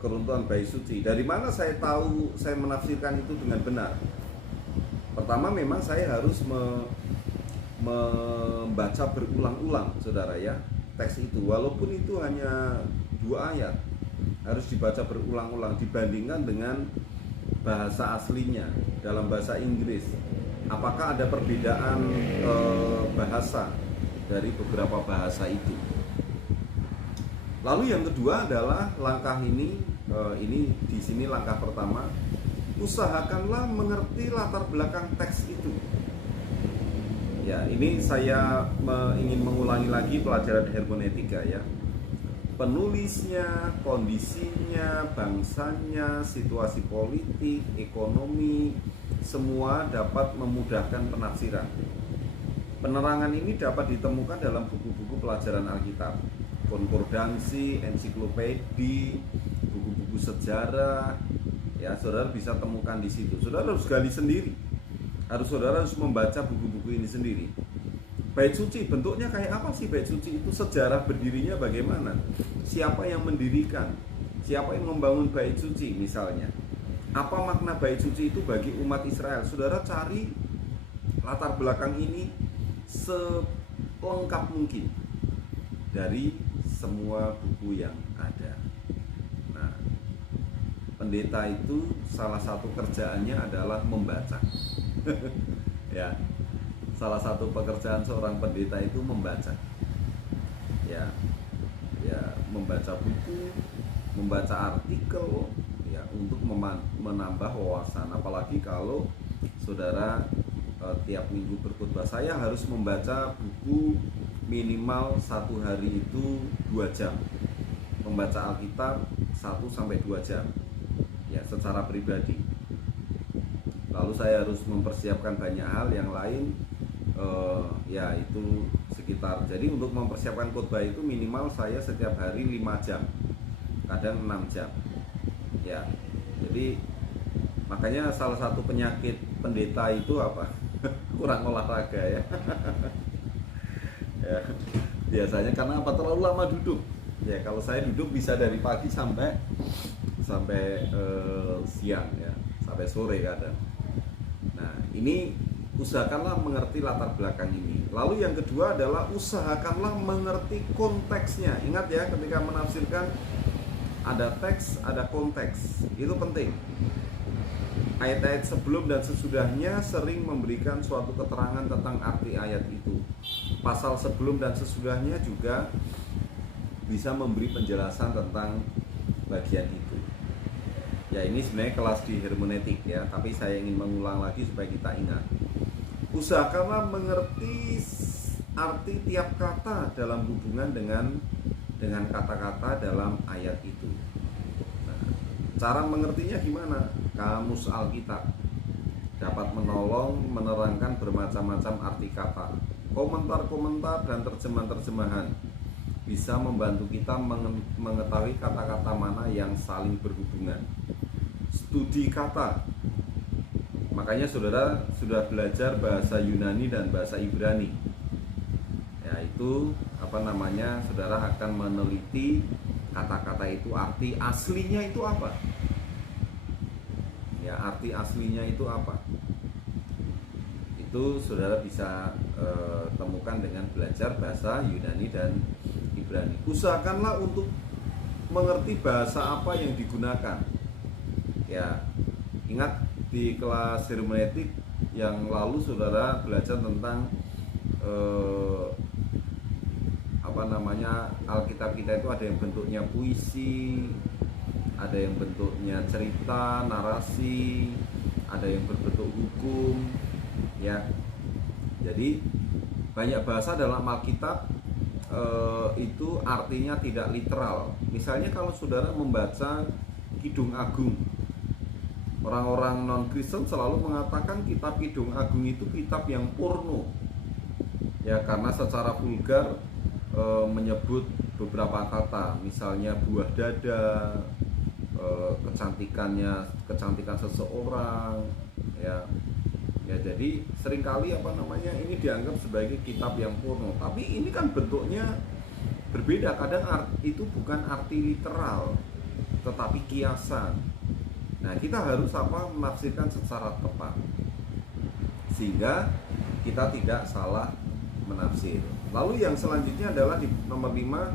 keruntuhan bait suci. Dari mana saya tahu saya menafsirkan itu dengan benar? Pertama, memang saya harus membaca berulang-ulang, saudara ya, teks itu. Walaupun itu hanya 2 ayat, harus dibaca berulang-ulang dibandingkan dengan bahasa aslinya dalam bahasa Inggris. Apakah ada perbedaan bahasa dari beberapa bahasa itu? Lalu yang kedua adalah langkah ini di sini langkah pertama, usahakanlah mengerti latar belakang teks itu. Ya, ini saya ingin mengulangi lagi pelajaran hermeneutika ya. Penulisnya, kondisinya, bangsanya, situasi politik, ekonomi, semua dapat memudahkan penafsiran. Penerangan ini dapat ditemukan dalam buku-buku pelajaran Alkitab, konkordansi, ensiklopedi, buku-buku sejarah. Ya, saudara bisa temukan di situ. Saudara harus gali sendiri. Saudara harus membaca buku-buku ini sendiri. Bait suci bentuknya kayak apa sih bait suci itu? Sejarah berdirinya bagaimana? Siapa yang mendirikan? Siapa yang membangun bait suci misalnya? Apa makna bait suci itu bagi umat Israel? Saudara cari latar belakang ini selengkap mungkin dari semua buku yang ada. Nah, pendeta itu salah satu kerjaannya adalah membaca. Ya, salah satu pekerjaan seorang pendeta itu membaca. Ya, membaca buku, membaca artikel, ya, untuk menambah wawasan. Apalagi kalau saudara tiap minggu berkhotbah, saya harus membaca buku minimal 1 hari itu 2 jam. Membaca Alkitab 1-2 jam, ya, secara pribadi. Lalu saya harus mempersiapkan banyak hal yang lain, ya itu sekitar. Jadi untuk mempersiapkan khotbah itu minimal saya setiap hari 5 jam, kadang 6 jam. Ya, jadi makanya salah satu penyakit pendeta itu apa? Kurang olahraga ya. Ya, biasanya karena apa? Terlalu lama duduk. Ya, kalau saya duduk bisa dari pagi sampai siang ya, sampai sore kadang. Nah, ini usahakanlah mengerti latar belakang ini. Lalu yang kedua adalah usahakanlah mengerti konteksnya. Ingat ya, ketika menafsirkan ada teks, ada konteks. Itu penting. Ayat-ayat sebelum dan sesudahnya sering memberikan suatu keterangan tentang arti ayat itu. Pasal sebelum dan sesudahnya juga bisa memberi penjelasan tentang bagian itu. Ya, ini sebenarnya kelas di hermeneutik ya, tapi saya ingin mengulang lagi supaya kita ingat. Usahakanlah mengerti arti tiap kata dalam hubungan dengan kata-kata dalam ayat itu. Nah, cara mengertinya gimana? Kamus Alkitab dapat menerangkan bermacam-macam arti kata. Komentar-komentar dan terjemahan-terjemahan bisa membantu kita mengetahui kata-kata mana yang saling berhubungan. studi kata. Makanya saudara sudah belajar bahasa Yunani dan bahasa Ibrani. Ya, itu saudara akan meneliti kata-kata itu, arti aslinya itu apa. Ya, arti aslinya itu apa. Itu saudara bisa temukan dengan belajar bahasa Yunani dan Ibrani. Usahakanlah untuk mengerti bahasa apa yang digunakan. Ya, ingat di kelas hermeneutik yang lalu saudara belajar tentang Alkitab kita itu ada yang bentuknya puisi, ada yang bentuknya cerita, narasi, ada yang berbentuk hukum, ya. Jadi banyak bahasa dalam Alkitab itu artinya tidak literal. Misalnya kalau saudara membaca Kidung Agung, orang-orang non-Kristen selalu mengatakan kitab Kidung Agung itu kitab yang porno. Ya, karena secara vulgar menyebut beberapa kata, misalnya buah dada, kecantikan seseorang, ya. Ya, jadi seringkali ini dianggap sebagai kitab yang porno. Tapi ini kan bentuknya berbeda. Kadang itu bukan arti literal, tetapi kiasan. Nah, kita harus menafsirkan secara tepat sehingga kita tidak salah menafsir. Lalu yang selanjutnya adalah di nomor 5,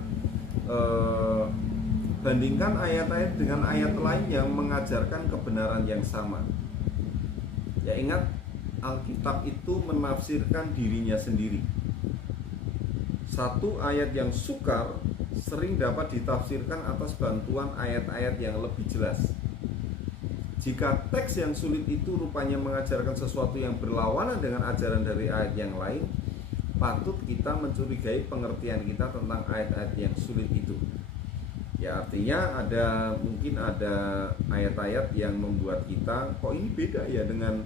bandingkan ayat-ayat dengan ayat lain yang mengajarkan kebenaran yang sama. Ya, ingat, Alkitab itu menafsirkan dirinya sendiri. Satu ayat yang sukar sering dapat ditafsirkan atas bantuan ayat-ayat yang lebih jelas. Jika teks yang sulit itu rupanya mengajarkan sesuatu yang berlawanan dengan ajaran dari ayat yang lain, patut kita mencurigai pengertian kita tentang ayat-ayat yang sulit itu. Ya, artinya mungkin ada ayat-ayat yang membuat kita, kok ini beda ya dengan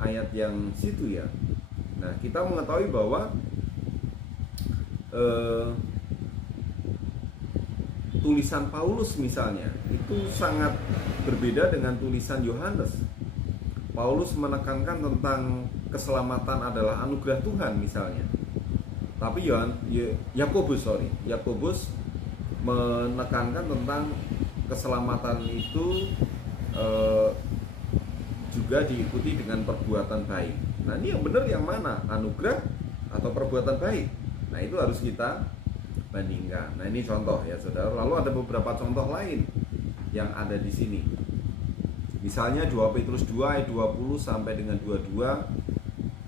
ayat yang situ ya. Nah, kita mengetahui bahwa tulisan Paulus misalnya itu sangat berbeda dengan tulisan Yohanes. Paulus menekankan tentang keselamatan adalah anugerah Tuhan misalnya. Tapi Yakobus menekankan tentang keselamatan itu juga diikuti dengan perbuatan baik. Nah, ini yang benar yang mana? Anugerah atau perbuatan baik? Nah, itu harus kita bandingkan. Nah, ini contoh ya, saudara. Lalu ada beberapa contoh lain yang ada di sini. Misalnya 2 Petrus 2 ayat 20 sampai dengan 22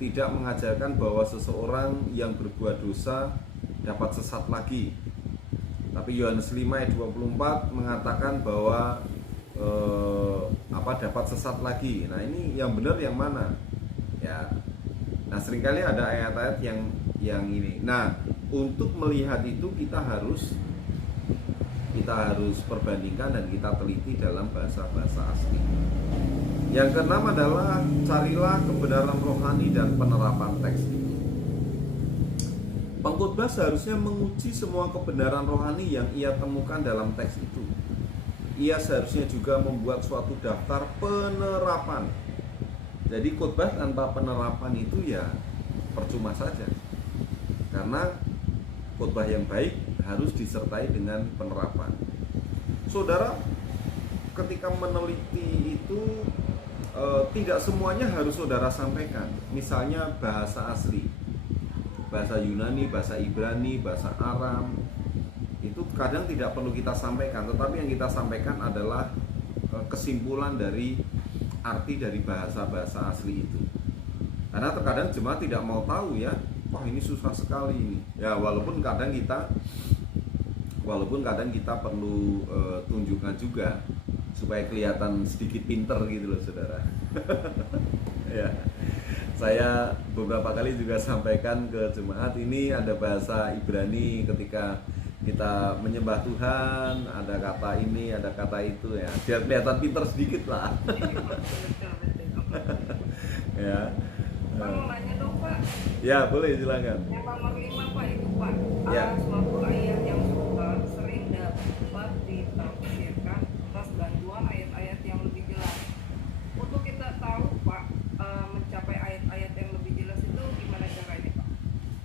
tidak mengajarkan bahwa seseorang yang berbuat dosa dapat sesat lagi. Tapi Yohanes 5 ayat 24 mengatakan bahwa dapat sesat lagi. Nah, ini yang benar yang mana? Ya. Nah, seringkali ada ayat-ayat yang ini. Nah, untuk melihat itu kita harus perbandingkan dan kita teliti dalam bahasa-bahasa asli. Yang keenam adalah carilah kebenaran rohani dan penerapan teks itu. Pengkhotbah seharusnya menguji semua kebenaran rohani yang ia temukan dalam teks itu. Ia seharusnya juga membuat suatu daftar penerapan. Jadi khotbah tanpa penerapan itu ya percuma saja. Karena khotbah yang baik harus disertai dengan penerapan. Saudara, ketika meneliti itu tidak semuanya harus saudara sampaikan. Misalnya bahasa asli, bahasa Yunani, bahasa Ibrani, bahasa Aram, itu kadang tidak perlu kita sampaikan. Tetapi yang kita sampaikan adalah kesimpulan dari arti dari bahasa-bahasa asli itu. Karena terkadang jemaat tidak mau tahu ya, wah ini susah sekali ini. Ya, walaupun kadang kita perlu tunjukkan juga supaya kelihatan sedikit pinter gitu loh, saudara. Ya, saya beberapa kali juga sampaikan ke jemaat, ini ada bahasa Ibrani ketika kita menyembah Tuhan, ada kata ini, ada kata itu ya, biar kelihatan pinter sedikit lah. Ya. Pak, mau nanya dong, Pak. Ya, boleh, silakan. Yang nomor 5, Pak, itu Pak. Ya. Suatu ayat yang sukar sering dapat ditafsirkan atas bantuan ayat-ayat yang lebih jelas.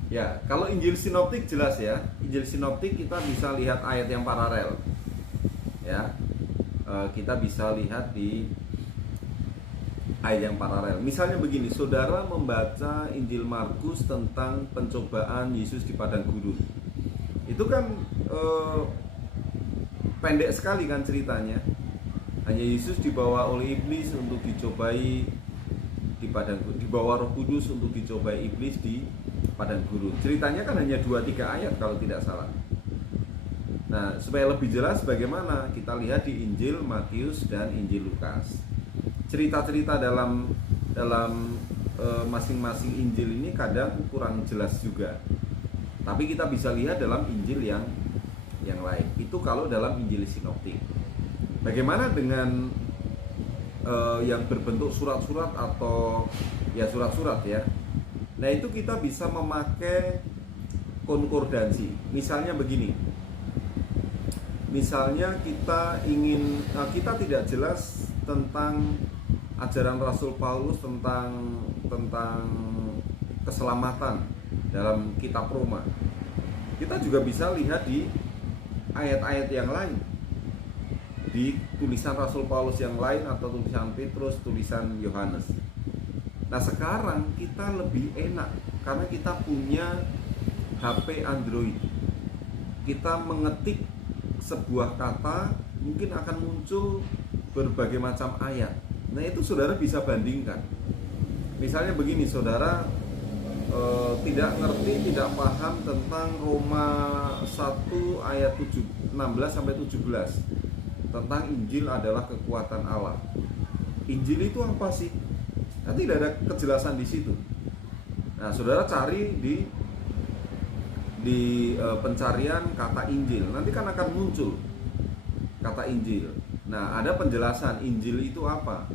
Ya, kalau Injil sinoptik jelas ya. Injil sinoptik kita bisa lihat ayat yang paralel. Ya. Kita bisa lihat di ayat yang paralel. Misalnya begini, saudara membaca Injil Markus tentang pencobaan Yesus di padang gurun. Itu kan pendek sekali kan ceritanya. Hanya Yesus dibawa oleh iblis untuk dicobai di padang gurun, dibawa Roh Kudus untuk dicobai iblis di padang gurun. Ceritanya kan hanya 2-3 ayat kalau tidak salah. Nah, supaya lebih jelas bagaimana, kita lihat di Injil Matius dan Injil Lukas. Cerita-cerita dalam masing-masing Injil ini kadang kurang jelas juga. Tapi kita bisa lihat dalam Injil yang lain. Itu kalau dalam Injil sinoptik. Bagaimana dengan yang berbentuk surat-surat atau ya surat-surat ya. Nah, itu kita bisa memakai konkordansi. Misalnya begini. Misalnya kita tidak jelas tentang ajaran Rasul Paulus tentang keselamatan dalam kitab Roma. Kita juga bisa lihat di ayat-ayat yang lain, di tulisan Rasul Paulus yang lain atau tulisan Petrus, tulisan Yohanes. Nah, sekarang kita lebih enak karena kita punya HP Android. Kita mengetik sebuah kata, mungkin akan muncul berbagai macam ayat. Nah, itu saudara bisa bandingkan. Misalnya begini, saudara tidak ngerti, tidak paham tentang Roma 1 ayat 16 sampai 17 tentang Injil adalah kekuatan Allah. Injil itu apa sih? Nah, tidak ada kejelasan di situ. Nah, saudara cari di pencarian kata Injil, nanti kan akan muncul kata Injil. Nah, ada penjelasan Injil itu apa.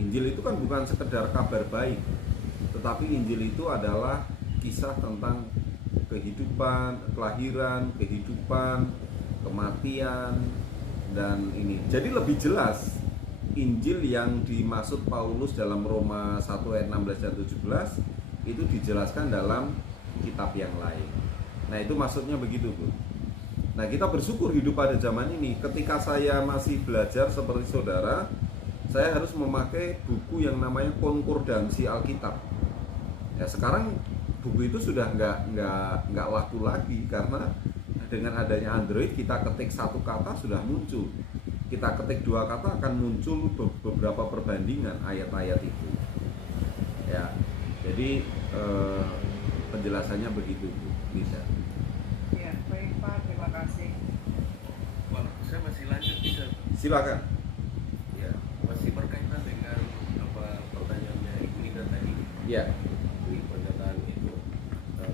Injil itu kan bukan sekedar kabar baik, tetapi Injil itu adalah kisah tentang kehidupan, kelahiran, kehidupan, kematian, dan ini. Jadi lebih jelas Injil yang dimaksud Paulus dalam Roma 1 ayat 16 dan 17 itu dijelaskan dalam kitab yang lain. Nah, itu maksudnya begitu, Bu. Nah, kita bersyukur hidup pada zaman ini. Ketika saya masih belajar seperti saudara, saya harus memakai buku yang namanya konkordansi Alkitab. Ya, sekarang buku itu sudah nggak laku lagi karena dengan adanya Android, kita ketik satu kata sudah muncul. Kita ketik 2 kata akan muncul beberapa perbandingan ayat-ayat itu. Ya, jadi penjelasannya begitu, Bu. Bisa. Ya, baik Pak, terima kasih. Pak, saya masih lanjut bisa. Silakan. Ya, masih berkaitan dengan pertanyaannya Ibu Nida tadi. Ya. Di pernyataan itu,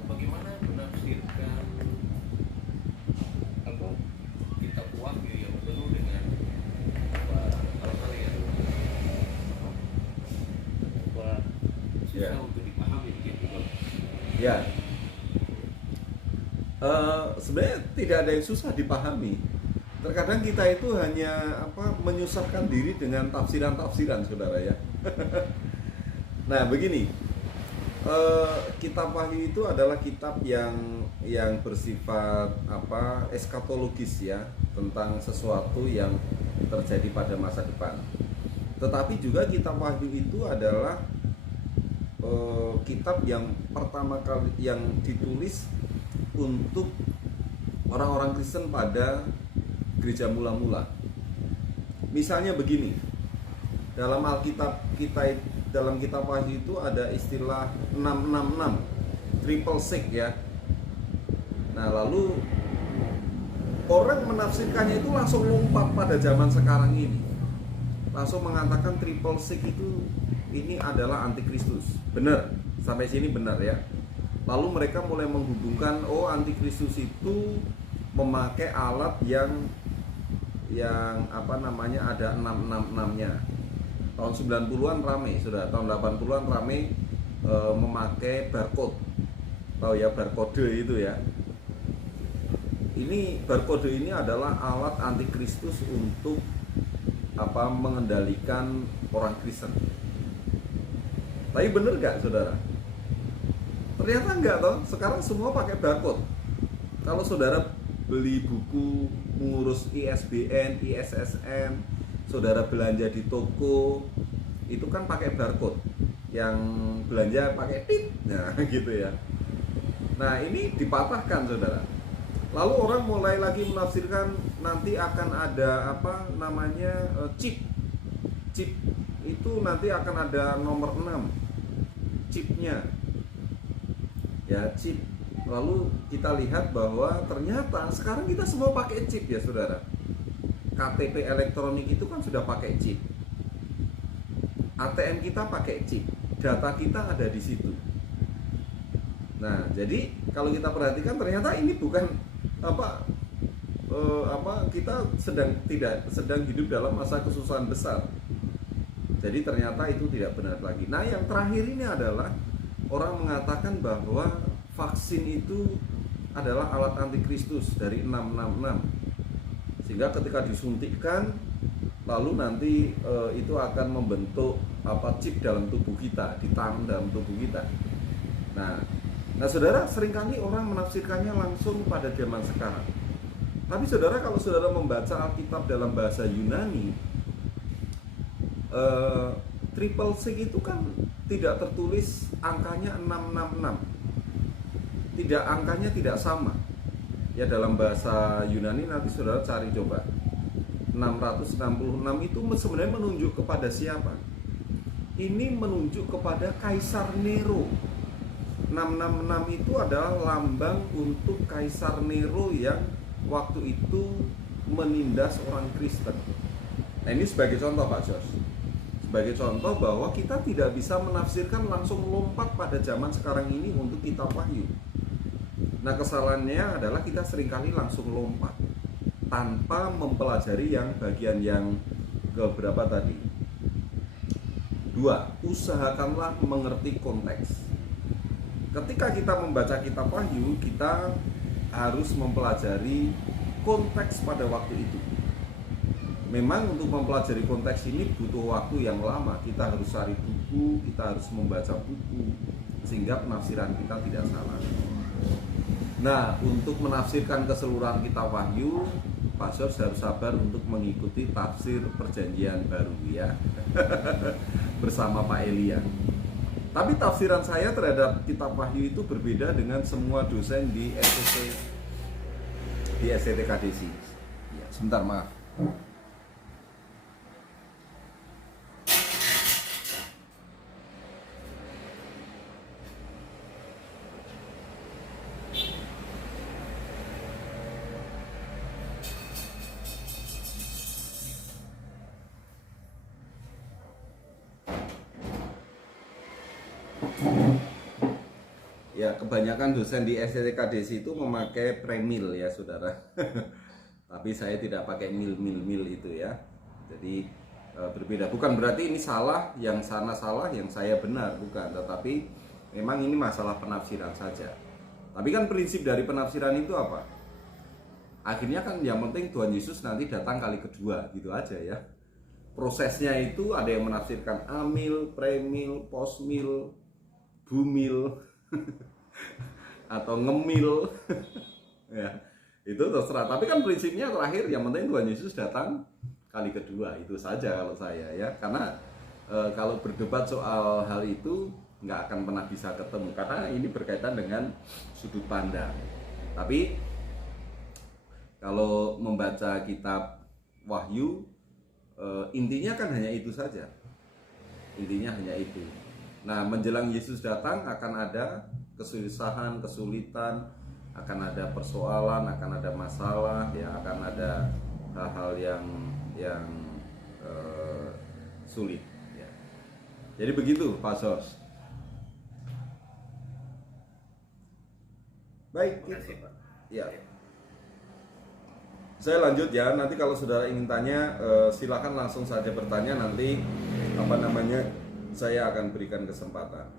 bagaimana menafsirkan kitab Wahyu yang penuh dengan hal-hal yang susah untuk dipahami begitu, Pak? Ya. Sebenarnya tidak ada yang susah dipahami. Terkadang kita itu hanya menyusahkan diri dengan tafsiran-tafsiran, saudara ya. Nah, begini, kitab Wahyu itu adalah kitab yang bersifat eskatologis ya, tentang sesuatu yang terjadi pada masa depan. Tetapi juga kitab Wahyu itu adalah kitab yang pertama kali yang ditulis untuk orang-orang Kristen pada gereja mula-mula. Misalnya begini, dalam Alkitab kita, dalam kitab Wahyu itu ada istilah 666, triple six ya. Nah, lalu orang menafsirkannya itu langsung lompat pada zaman sekarang ini, langsung mengatakan triple six itu ini adalah antikristus. Benar, sampai sini benar ya. Lalu mereka mulai menghubungkan, antikristus itu memakai alat yang ada 666-nya. Tahun 90-an rame, sudah tahun 80-an rame memakai barcode. Tahu ya, barcode itu ya. Ini barcode ini adalah alat antikristus untuk mengendalikan orang Kristen. Tapi benar gak, saudara? Ternyata enggak toh, sekarang semua pakai barcode. Kalau saudara beli buku, mengurus ISBN, ISSN, saudara belanja di toko, itu kan pakai barcode. Yang belanja pakai tit, nah gitu ya. Nah ini dipatahkan saudara. Lalu orang mulai lagi menafsirkan nanti akan ada apa namanya chip. Chip itu nanti akan ada nomor 6 chipnya. Ya chip. Lalu kita lihat bahwa ternyata sekarang kita semua pakai chip ya saudara. KTP elektronik itu kan sudah pakai chip. ATM kita pakai chip. Data kita ada di situ. Nah, jadi kalau kita perhatikan ternyata ini bukan kita sedang hidup dalam masa kesusahan besar. Jadi ternyata itu tidak benar lagi. Nah, yang terakhir ini adalah orang mengatakan bahwa vaksin itu adalah alat antikristus dari 666. Sehingga ketika disuntikkan lalu nanti itu akan membentuk chip dalam tubuh kita, ditanam dalam tubuh kita. Nah, saudara, seringkali orang menafsirkannya langsung pada zaman sekarang. Tapi saudara, kalau saudara membaca Alkitab dalam bahasa Yunani, triple six itu kan tidak tertulis angkanya 666. Angkanya tidak sama. Ya dalam bahasa Yunani nanti saudara cari coba. 666 itu sebenarnya menunjuk kepada siapa? Ini menunjuk kepada Kaisar Nero. 666 itu adalah lambang untuk Kaisar Nero yang waktu itu menindas orang Kristen. Nah ini sebagai contoh Pak Jos. Sebagai contoh bahwa kita tidak bisa menafsirkan langsung lompat pada zaman sekarang ini untuk kitab Wahyu. Nah kesalahannya adalah kita seringkali langsung lompat tanpa mempelajari yang bagian yang keberapa tadi. 2. Usahakanlah mengerti konteks. Ketika kita membaca kitab Wahyu, kita harus mempelajari konteks pada waktu itu. Memang untuk mempelajari konteks ini butuh waktu yang lama. Kita harus cari buku, kita harus membaca buku, sehingga penafsiran kita tidak salah. Nah, untuk menafsirkan keseluruhan kitab Wahyu, Pak George harus sabar untuk mengikuti tafsir Perjanjian Baru ya. Bersama Pak Elia. Tapi tafsiran saya terhadap kitab Wahyu itu berbeda dengan semua dosen di SCTKDC. Ya, sebentar maaf. Ya, kebanyakan dosen di SCTKDC itu memakai premil ya saudara. Tapi saya tidak pakai mil itu ya. Jadi berbeda. Bukan berarti ini salah, yang sana salah, yang saya benar, bukan. Tetapi memang ini masalah penafsiran saja. Tapi kan prinsip dari penafsiran itu apa? Akhirnya kan yang penting Tuhan Yesus nanti datang kali kedua, gitu aja ya. Prosesnya itu ada yang menafsirkan amil, premil, posmil, bumil atau ngemil ya itu terserah, tapi kan prinsipnya terakhir yang penting Tuhan Yesus datang kali kedua, itu saja kalau saya ya, karena kalau berdebat soal hal itu nggak akan pernah bisa ketemu karena ini berkaitan dengan sudut pandang. Tapi kalau membaca kitab Wahyu intinya kan hanya itu saja, intinya hanya itu. Nah, menjelang Yesus datang akan ada kesusahan, kesulitan, akan ada persoalan, akan ada masalah, ya, akan ada hal-hal yang sulit. Ya. Jadi begitu, Pak Sos. Baik, Terima kasih, Pak. ya. Saya lanjut ya. Nanti kalau saudara ingin tanya, silakan langsung saja bertanya. Nanti saya akan berikan kesempatan.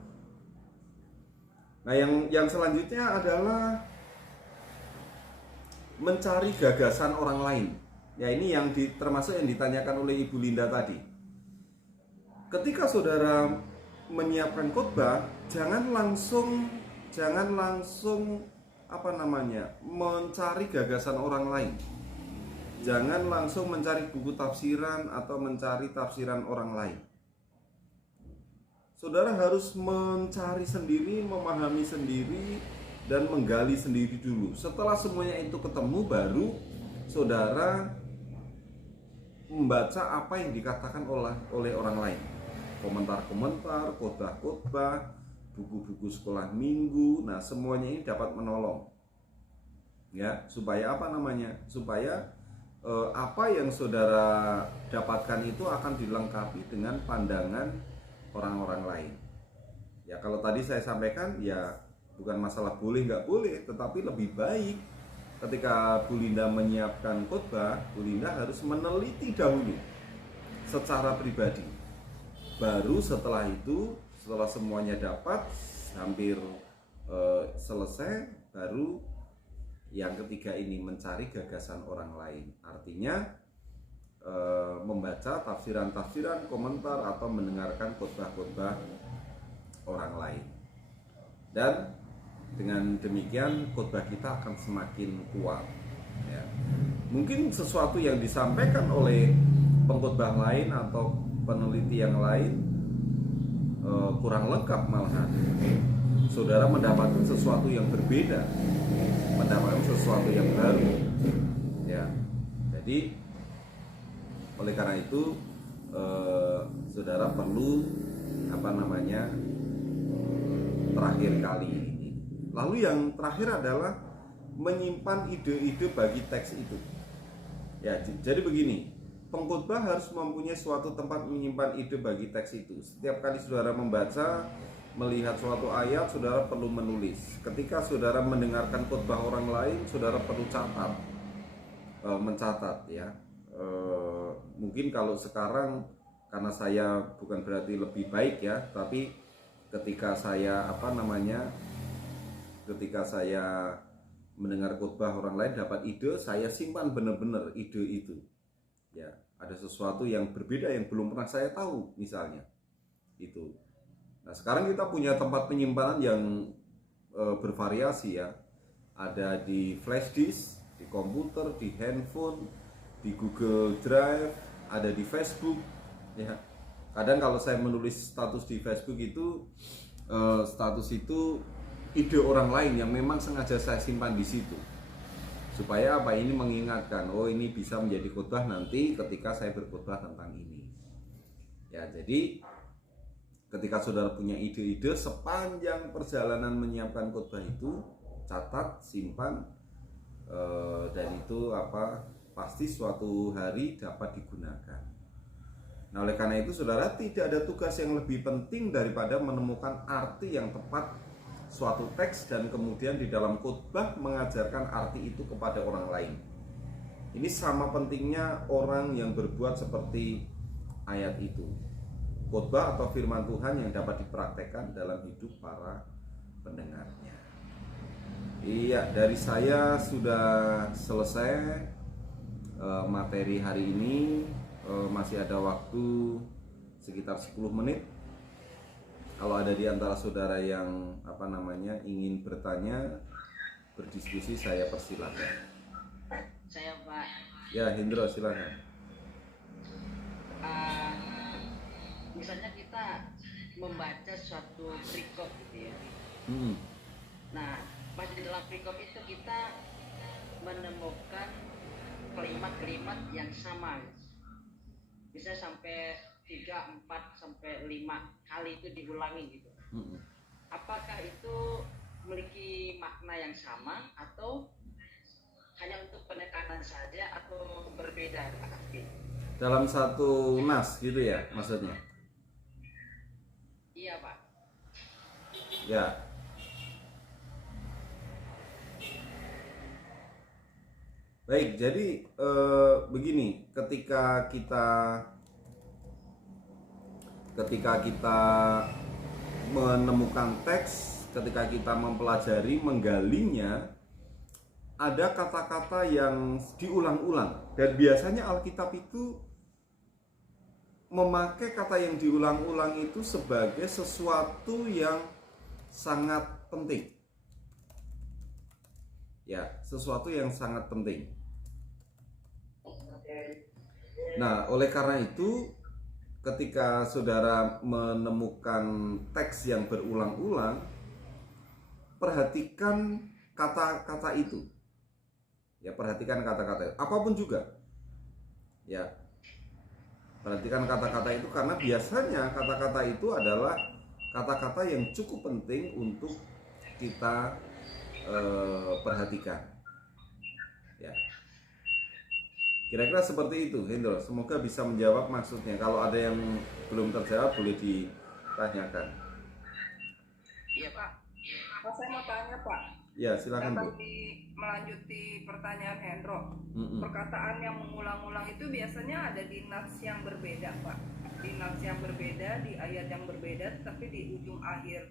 Nah, yang selanjutnya adalah mencari gagasan orang lain. Ya, ini yang termasuk yang ditanyakan oleh Ibu Linda tadi. Ketika saudara menyiapkan khotbah, jangan langsung jangan langsung mencari gagasan orang lain. Jangan langsung mencari buku tafsiran atau mencari tafsiran orang lain. Saudara harus mencari sendiri, memahami sendiri, dan menggali sendiri dulu. Setelah semuanya itu ketemu, baru saudara membaca apa yang dikatakan oleh orang lain. Komentar-komentar, khotbah-khotbah, buku-buku sekolah minggu. Nah, semuanya ini dapat menolong. Ya, supaya supaya apa yang saudara dapatkan itu akan dilengkapi dengan pandangan orang-orang lain. Ya, kalau tadi saya sampaikan, ya bukan masalah boleh nggak boleh, tetapi lebih baik ketika Bu Linda menyiapkan khotbah, Bu Linda harus meneliti dahulu secara pribadi. Baru setelah itu, setelah semuanya dapat, hampir selesai, baru yang ketiga ini mencari gagasan orang lain. Artinya membaca tafsiran-tafsiran, komentar, atau mendengarkan khotbah-khotbah orang lain. Dan dengan demikian khotbah kita akan semakin kuat. Ya. Mungkin sesuatu yang disampaikan oleh pengkhotbah lain atau peneliti yang lain kurang lengkap malahan. Saudara mendapatkan sesuatu yang berbeda, mendapatkan sesuatu yang baru. Ya. Jadi oleh karena itu saudara perlu terakhir kali ini. Lalu yang terakhir adalah menyimpan ide-ide bagi teks itu. Ya, jadi begini, pengkhotbah harus mempunyai suatu tempat menyimpan ide bagi teks itu. Setiap kali saudara membaca, melihat suatu ayat, saudara perlu menulis. Ketika saudara mendengarkan khotbah orang lain, saudara perlu mencatat ya. Mungkin kalau sekarang, karena saya bukan berarti lebih baik ya, tapi ketika saya mendengar khotbah orang lain dapat ide, saya simpan benar-benar ide itu. Ya, ada sesuatu yang berbeda yang belum pernah saya tahu misalnya. Itu. Nah, sekarang kita punya tempat penyimpanan yang bervariasi ya. Ada di flash disk, di komputer, di handphone, di Google Drive, ada di Facebook ya. Kadang kalau saya menulis status di Facebook itu status itu ide orang lain yang memang sengaja saya simpan di situ. Supaya ini mengingatkan, ini bisa menjadi khotbah nanti ketika saya berkhotbah tentang ini. Ya, jadi ketika saudara punya ide-ide sepanjang perjalanan menyiapkan khotbah itu, catat, simpan, dan itu pasti suatu hari dapat digunakan. Nah, oleh karena itu saudara, tidak ada tugas yang lebih penting daripada menemukan arti yang tepat suatu teks dan kemudian di dalam khotbah mengajarkan arti itu kepada orang lain. Ini sama pentingnya orang yang berbuat seperti ayat itu. Khotbah atau firman Tuhan yang dapat dipraktekkan dalam hidup para pendengarnya. Iya, dari saya sudah selesai materi hari ini. Masih ada waktu sekitar 10 menit. Kalau ada di antara saudara yang ingin bertanya, berdiskusi, saya persilakan. Saya Pak. Ya, Hendro, silakan. Misalnya kita membaca suatu perikop gitu ya. Nah, pas di dalam perikop itu kita menemukan kalimat-kalimat yang sama. Bisa sampai 3, 4, sampai 5 kali itu diulangi gitu. Apakah itu memiliki makna yang sama atau hanya untuk penekanan saja atau berbeda arti? Dalam satu nas gitu ya maksudnya? Iya Pak. Ya. Baik, jadi begini, ketika kita menemukan teks, ketika kita mempelajari, menggalinya, ada kata-kata yang diulang-ulang. Dan biasanya Alkitab itu memakai kata yang diulang-ulang itu sebagai sesuatu yang sangat penting. Ya, sesuatu yang sangat penting. Nah, oleh karena itu, ketika saudara menemukan teks yang berulang-ulang, perhatikan kata-kata itu. Ya, perhatikan kata-kata itu. Apapun juga. Ya. Perhatikan kata-kata itu karena biasanya kata-kata itu adalah kata-kata yang cukup penting untuk kita perhatikan. Ya. Kira-kira seperti itu, Hendro. Semoga bisa menjawab maksudnya. Kalau ada yang belum terjawab boleh ditanyakan. Iya Pak. Pak, saya mau tanya Pak. Ya, silakan Bu. Melanjuti pertanyaan Hendro. Mm-mm. Perkataan yang mengulang-ulang itu biasanya ada di nats yang berbeda Pak. Di nats yang berbeda, di ayat yang berbeda, tapi di ujung akhir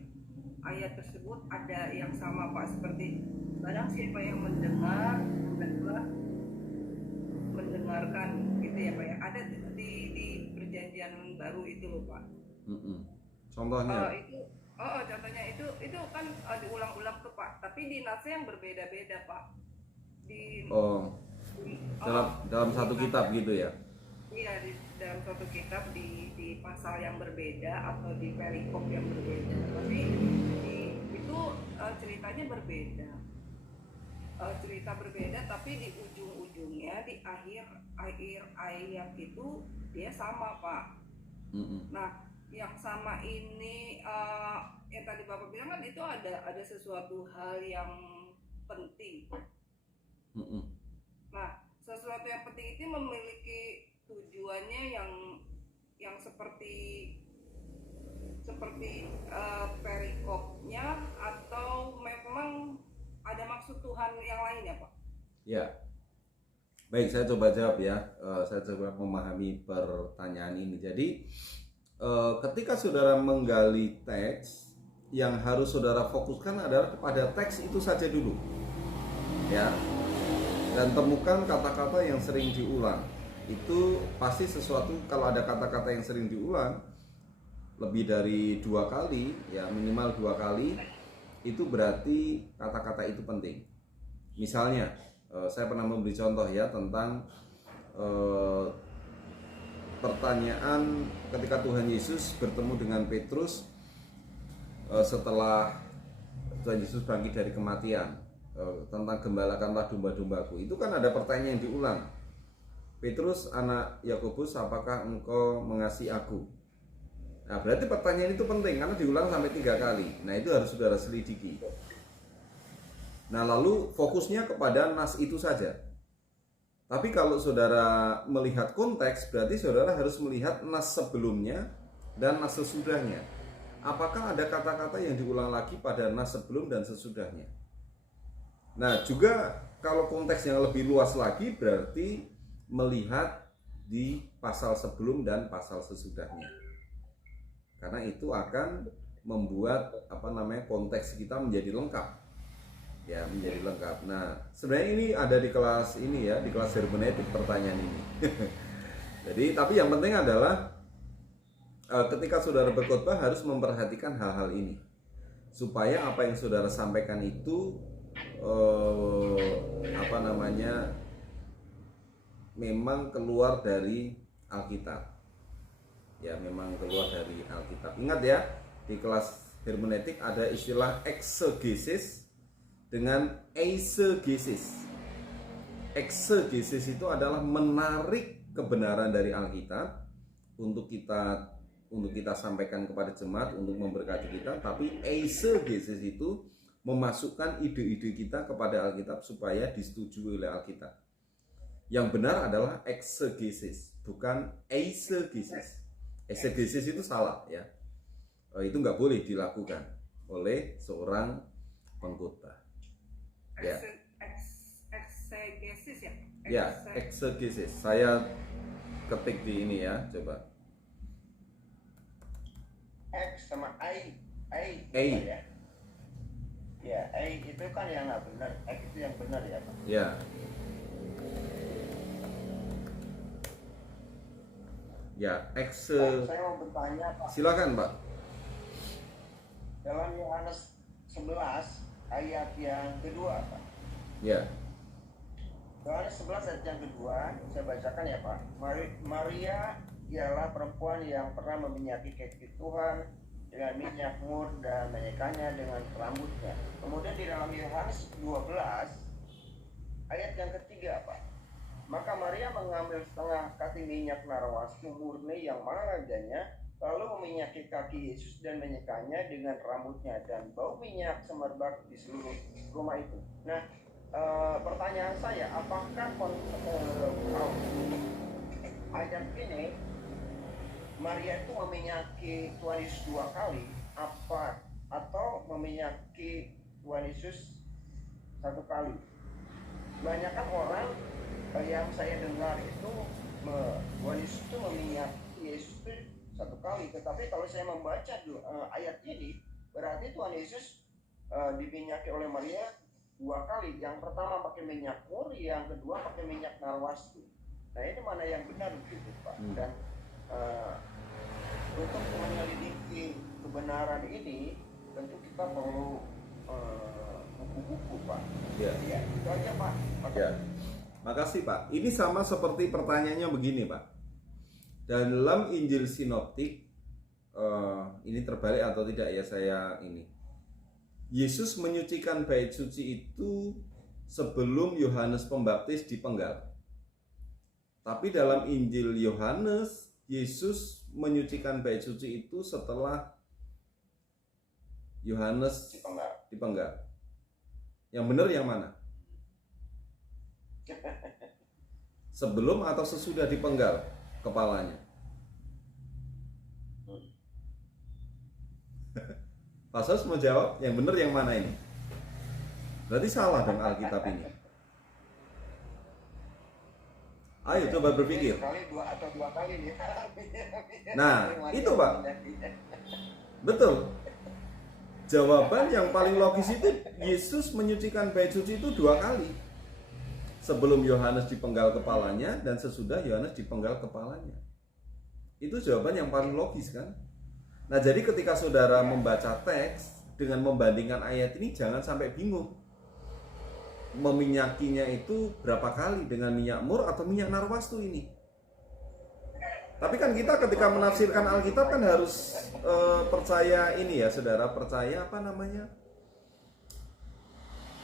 ayat tersebut ada yang sama Pak, seperti barang siapa yang mendengarkan gitu ya Pak ya. Ada di perjanjian baru itu loh Pak. Contohnya? Contohnya itu kan diulang-ulang tuh Pak, tapi di natsnya yang berbeda-beda Pak. Dalam satu kitab gitu ya? Iya, dalam satu kitab di pasal yang berbeda atau di perikop yang berbeda, tapi itu ceritanya berbeda. Cerita berbeda, tapi di ujung-ujungnya, di akhir ayat itu dia sama Pak. Nah, yang sama ini yang tadi Bapak bilang kan itu ada sesuatu hal yang penting. Nah, sesuatu yang penting itu memiliki tujuannya yang seperti perikopnya, atau memang ada maksud Tuhan yang lain ya Pak? Ya. Baik, saya coba jawab ya. Saya coba memahami pertanyaan ini. Jadi ketika saudara menggali teks, yang harus saudara fokuskan adalah kepada teks itu saja dulu. Ya. Dan temukan kata-kata yang sering diulang. Itu pasti sesuatu, kalau ada kata-kata yang sering diulang lebih dari 2 kali, ya minimal 2 kali, itu berarti kata-kata itu penting. Misalnya, saya pernah memberi contoh ya tentang pertanyaan ketika Tuhan Yesus bertemu dengan Petrus setelah Tuhan Yesus bangkit dari kematian, tentang gembalakanlah domba-dombaku. Itu kan ada pertanyaan yang diulang. Petrus, anak Yakobus, apakah engkau mengasihi aku? Nah, berarti pertanyaan itu penting karena diulang sampai 3 kali. Nah, itu harus saudara selidiki. Nah, lalu fokusnya kepada nas itu saja. Tapi kalau saudara melihat konteks, berarti saudara harus melihat nas sebelumnya dan nas sesudahnya. Apakah ada kata-kata yang diulang lagi pada nas sebelum dan sesudahnya? Nah, juga kalau konteks yang lebih luas lagi berarti melihat di pasal sebelum dan pasal sesudahnya. Karena itu akan membuat konteks kita menjadi lengkap. Ya, menjadi lengkap. Nah, sebenarnya ini ada di kelas ini ya, di kelas hermeneutik pertanyaan ini. Jadi, tapi yang penting adalah ketika saudara berkhotbah harus memperhatikan hal-hal ini. Supaya apa yang saudara sampaikan itu memang keluar dari Alkitab. Ya, memang keluar dari Alkitab. Ingat ya, di kelas hermeneutik ada istilah eksegesis dengan eisegesis. Eksegesis itu adalah menarik kebenaran dari Alkitab untuk kita sampaikan kepada jemaat untuk memberkati kita, tapi eisegesis itu memasukkan ide-ide kita kepada Alkitab supaya disetujui oleh Alkitab. Yang benar adalah eksegesis, bukan eisegesis. Eksegesis itu salah ya. Itu nggak boleh dilakukan oleh seorang pengkhotbah. Ya. Eksegesis ya? Ya, eksegesis. Saya ketik di ini ya, coba. X sama I ya. Ya, I itu kan yang nggak benar, X itu yang benar ya Pak. Ya. Ya, Saya mau bertanya Pak. Silakan Pak. Dalam Yohanes 11 ayat yang kedua Pak. Ya. Yohanes 11 ayat yang kedua, saya bacakan ya Pak. Maria ialah perempuan yang pernah meminyaki kekasih Tuhan dengan minyak mur dan menyekanya dengan rambutnya. Kemudian di dalam Yohanes 12 ayat yang ketiga Pak. Maka Maria mengambil setengah kati minyak narwastu murni yang harganya, lalu meminyaki kaki Yesus dan menyekanya dengan rambutnya, dan bau minyak semerbak di seluruh rumah itu. Nah, pertanyaan saya, apakah ayat ini Maria itu meminyaki Tuhan Yesus 2 kali, apa atau meminyaki Tuhan Yesus 1 kali? Banyakkan orang yang saya dengar itu Tuhan Yesus itu meminyaki Yesus itu 1 kali, tetapi kalau saya membaca ayat ini, berarti Tuhan Yesus diminyaki oleh Maria 2 kali. Yang pertama pakai minyak mur, yang kedua pakai minyak narwastu. Nah, ini mana yang benar gitu Pak? Dan untuk menyelidiki kebenaran ini tentu kita perlu buku-buku Pak. Ya. Ya, itu aja Pak. Ya. Makasih Pak. Ini sama seperti pertanyaannya begini Pak. Dalam Injil Sinoptik, ini terbalik atau tidak ya saya ini. Yesus menyucikan bait suci itu sebelum Yohanes Pembaptis dipenggal. Tapi dalam Injil Yohanes, Yesus menyucikan bait suci itu setelah Yohanes dipenggal. Yang benar yang mana? Sebelum atau sesudah dipenggal kepalanya? Pak Sos mau jawab, yang benar yang mana ini? Berarti salah dong Alkitab ini. Ayo coba berpikir. Sekali, 2 atau 2 kali nih. Nah, itu Pak. Betul. Jawaban yang paling logis itu Yesus menyucikan bait suci itu 2 kali. Sebelum Yohanes dipenggal kepalanya dan sesudah Yohanes dipenggal kepalanya. Itu jawaban yang paling logis kan? Nah, jadi ketika saudara membaca teks dengan membandingkan ayat ini jangan sampai bingung. Meminyakinya itu berapa kali, dengan minyak mur atau minyak narwastu ini? Tapi kan kita ketika menafsirkan Alkitab kan harus percaya ini ya, saudara, percaya apa namanya?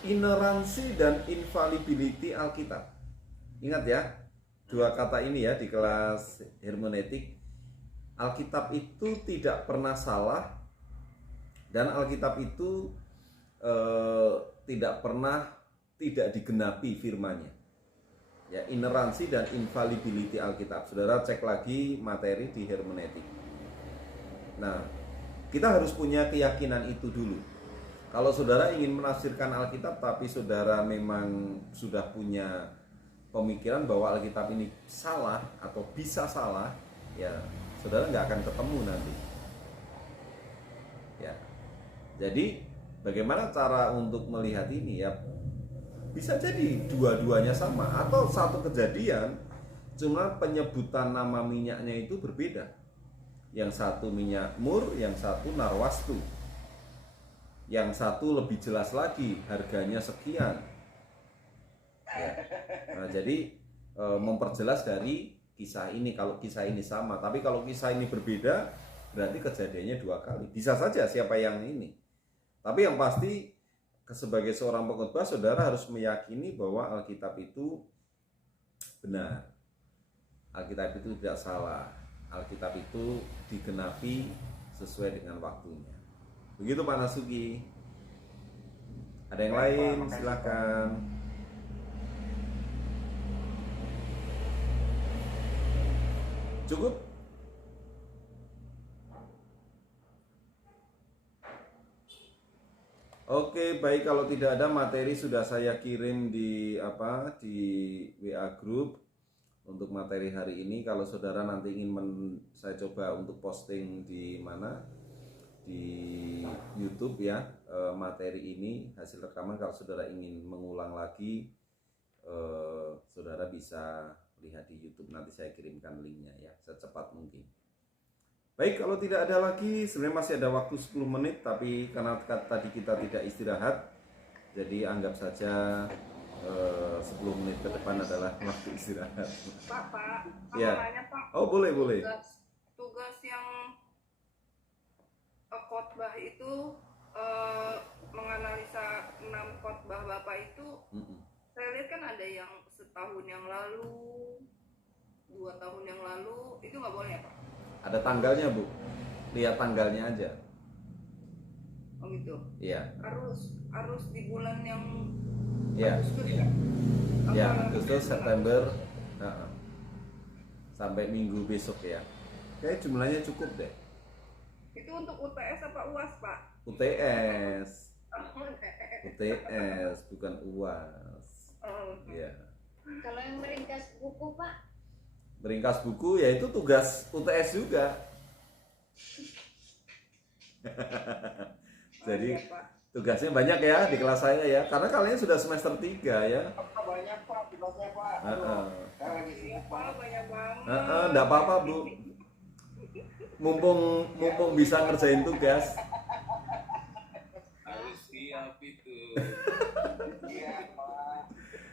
Ineransi dan infallibility Alkitab. Ingat ya, 2 kata ini ya di kelas hermeneutik. Alkitab itu tidak pernah salah dan Alkitab itu tidak pernah tidak digenapi firman-Nya. Ya, ineransi dan infallibility Alkitab. Saudara cek lagi materi di hermeneutik. Nah, kita harus punya keyakinan itu dulu. Kalau saudara ingin menafsirkan Alkitab tapi saudara memang sudah punya pemikiran bahwa Alkitab ini salah atau bisa salah, ya saudara nggak akan ketemu nanti. Ya, jadi bagaimana cara untuk melihat ini ya? Bisa jadi dua-duanya sama atau satu kejadian, cuma penyebutan nama minyaknya itu berbeda. Yang satu minyak mur, yang satu narwastu. Yang satu lebih jelas lagi, harganya sekian. Ya. Nah, jadi memperjelas dari kisah ini. Kalau kisah ini sama, tapi kalau kisah ini berbeda, berarti kejadiannya 2 kali. Bisa saja siapa yang ini. Tapi yang pasti sebagai seorang pengkhotbah, saudara harus meyakini bahwa Alkitab itu benar. Alkitab itu tidak salah. Alkitab itu digenapi sesuai dengan waktunya. Begitu Pak Nasuki. Ada yang lain? Silakan. Cukup? Oke, baik, kalau tidak ada materi sudah saya kirim di WA group untuk materi hari ini. Kalau saudara nanti ingin saya coba untuk posting di mana? Di YouTube ya, materi ini hasil rekaman. Kalau saudara ingin mengulang lagi, saudara bisa lihat di YouTube. Nanti saya kirimkan linknya ya, secepat mungkin. Baik, kalau tidak ada lagi, sebenarnya masih ada waktu 10 menit, tapi karena tadi kita tidak istirahat, jadi anggap saja 10 menit ke depan adalah waktu istirahat. Pak, Ya. nanya Pak, Oh, boleh. tugas yang khotbah itu menganalisa 6 khotbah Bapak itu, Mm-mm. saya lihat kan ada yang setahun yang lalu, 2 tahun yang lalu, itu nggak boleh ya Pak? Ada tanggalnya, Bu. Lihat tanggalnya aja. Oh gitu. Iya. Harus di bulan yang Iya. Agustus ya? Ya, Apa Agustus, bulan September, Agustus? sampai minggu besok ya. Kayak jumlahnya cukup deh. Itu untuk UTS apa UAS Pak? UTS, UTS. UTS bukan UAS. Oh. Ya. Kalau yang meringkas buku Pak, Meringkas buku ya itu tugas UTS juga. Jadi Oh, iya, Pak. tugasnya banyak ya di kelas saya ya. Karena kalian sudah semester 3 ya. Banyak Pak, tugasnya Pak. Heeh. Saya lagi sibuk Pak, banget. banyak banget. Enggak apa-apa, Bu. Mumpung bisa ngerjain tugas. Harus siap itu. Iya Pak.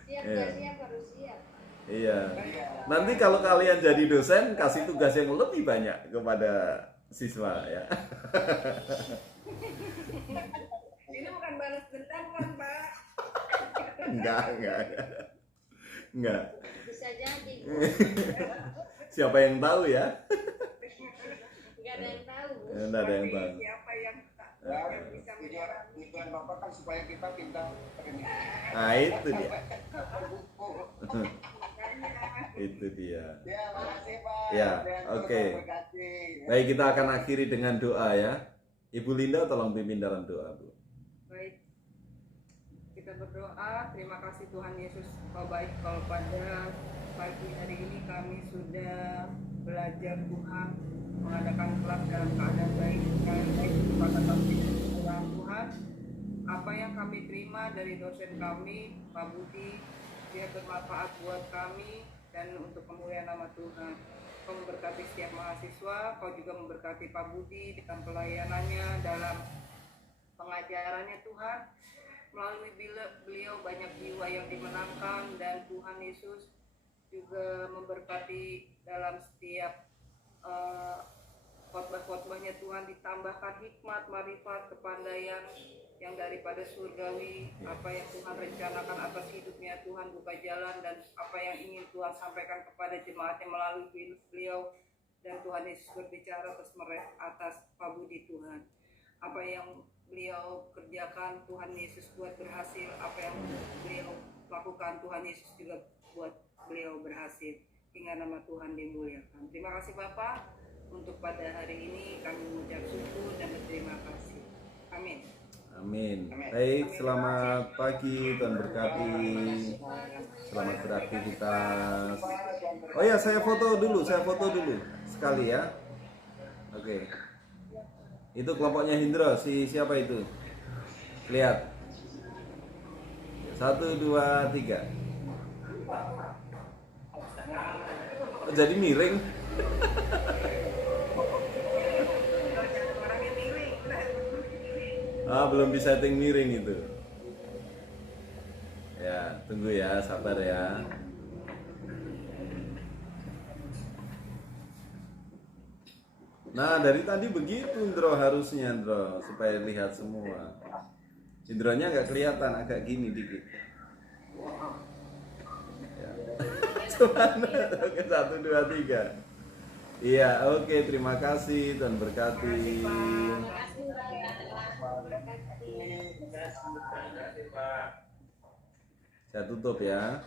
siap Iya. nggak siap harus siap. Iya. Iya. Nanti kalau kalian jadi dosen kasih tugas yang lebih banyak kepada siswa ya. Ini bukan balas dendam kan Pak? Enggak. Bisa jadi Bu. Siapa yang tahu ya? Nggak ada yang tahu Bu. Enggak ada yang tahu. Siapa yang Dan bisa tujuan Bapak kan supaya kita pintar ini. Nah, itu dia. Buku. Itu dia. Ya, makasih Pak. Ya, Dan oke. Tuhan berkati. Baik, kita akan akhiri dengan doa ya. Ibu Linda tolong pimpin dalam doa, Bu. Baik, kita berdoa. Terima kasih Tuhan Yesus, Kau baik. Kalau pada pagi hari ini kami sudah belajar Tuhan, mengadakan kelab dalam keadaan baik, pada kasih Tuhan Tuhan. Apa yang kami terima dari dosen kami, Pak Budi, dia bermanfaat buat kami dan untuk kemuliaan nama Tuhan. Kau memberkati setiap mahasiswa, Kau juga memberkati Pak Budi dalam pelayanannya, dalam pengajarannya Tuhan. Melalui beliau banyak jiwa yang dimenangkan dan Tuhan Yesus juga memberkati dalam setiap khotbah-khotbahnya Tuhan, ditambahkan hikmat, marifat, kepandaian yang daripada surgawi. Apa yang Tuhan rencanakan atas hidupnya, Tuhan buka jalan, dan apa yang ingin Tuhan sampaikan kepada jemaatnya melalui hidup beliau. Dan Tuhan Yesus berbicara atas Pak Budi Tuhan. Apa yang beliau kerjakan, Tuhan Yesus buat berhasil. Apa yang beliau lakukan, Tuhan Yesus juga buat beliau berhasil. Hingga nama Tuhan dimuliakan. Terima kasih Bapak. Untuk pada hari ini kami mengucap syukur dan berterima kasih. Amin. Amin. Baik, selamat pagi, Tuhan berkati. Selamat beraktivitas. Oh ya, saya foto dulu sekali ya. Oke. Itu kelompoknya Hindro, siapa itu? Lihat. 1, 2, 3. Oh, jadi miring. Orangnya miring. Belum disetting miring itu. Ya, tunggu ya, sabar ya. Nah, dari tadi begitu, Indro, harusnya, Indro, supaya lihat semua. Indronya nggak kelihatan, agak gini dikit. Ya. Cuman, oke, 1, 2, 3. Iya, oke, terima kasih, Tuhan berkati. Terima kasih Pak. Berkati. Saya tutup ya.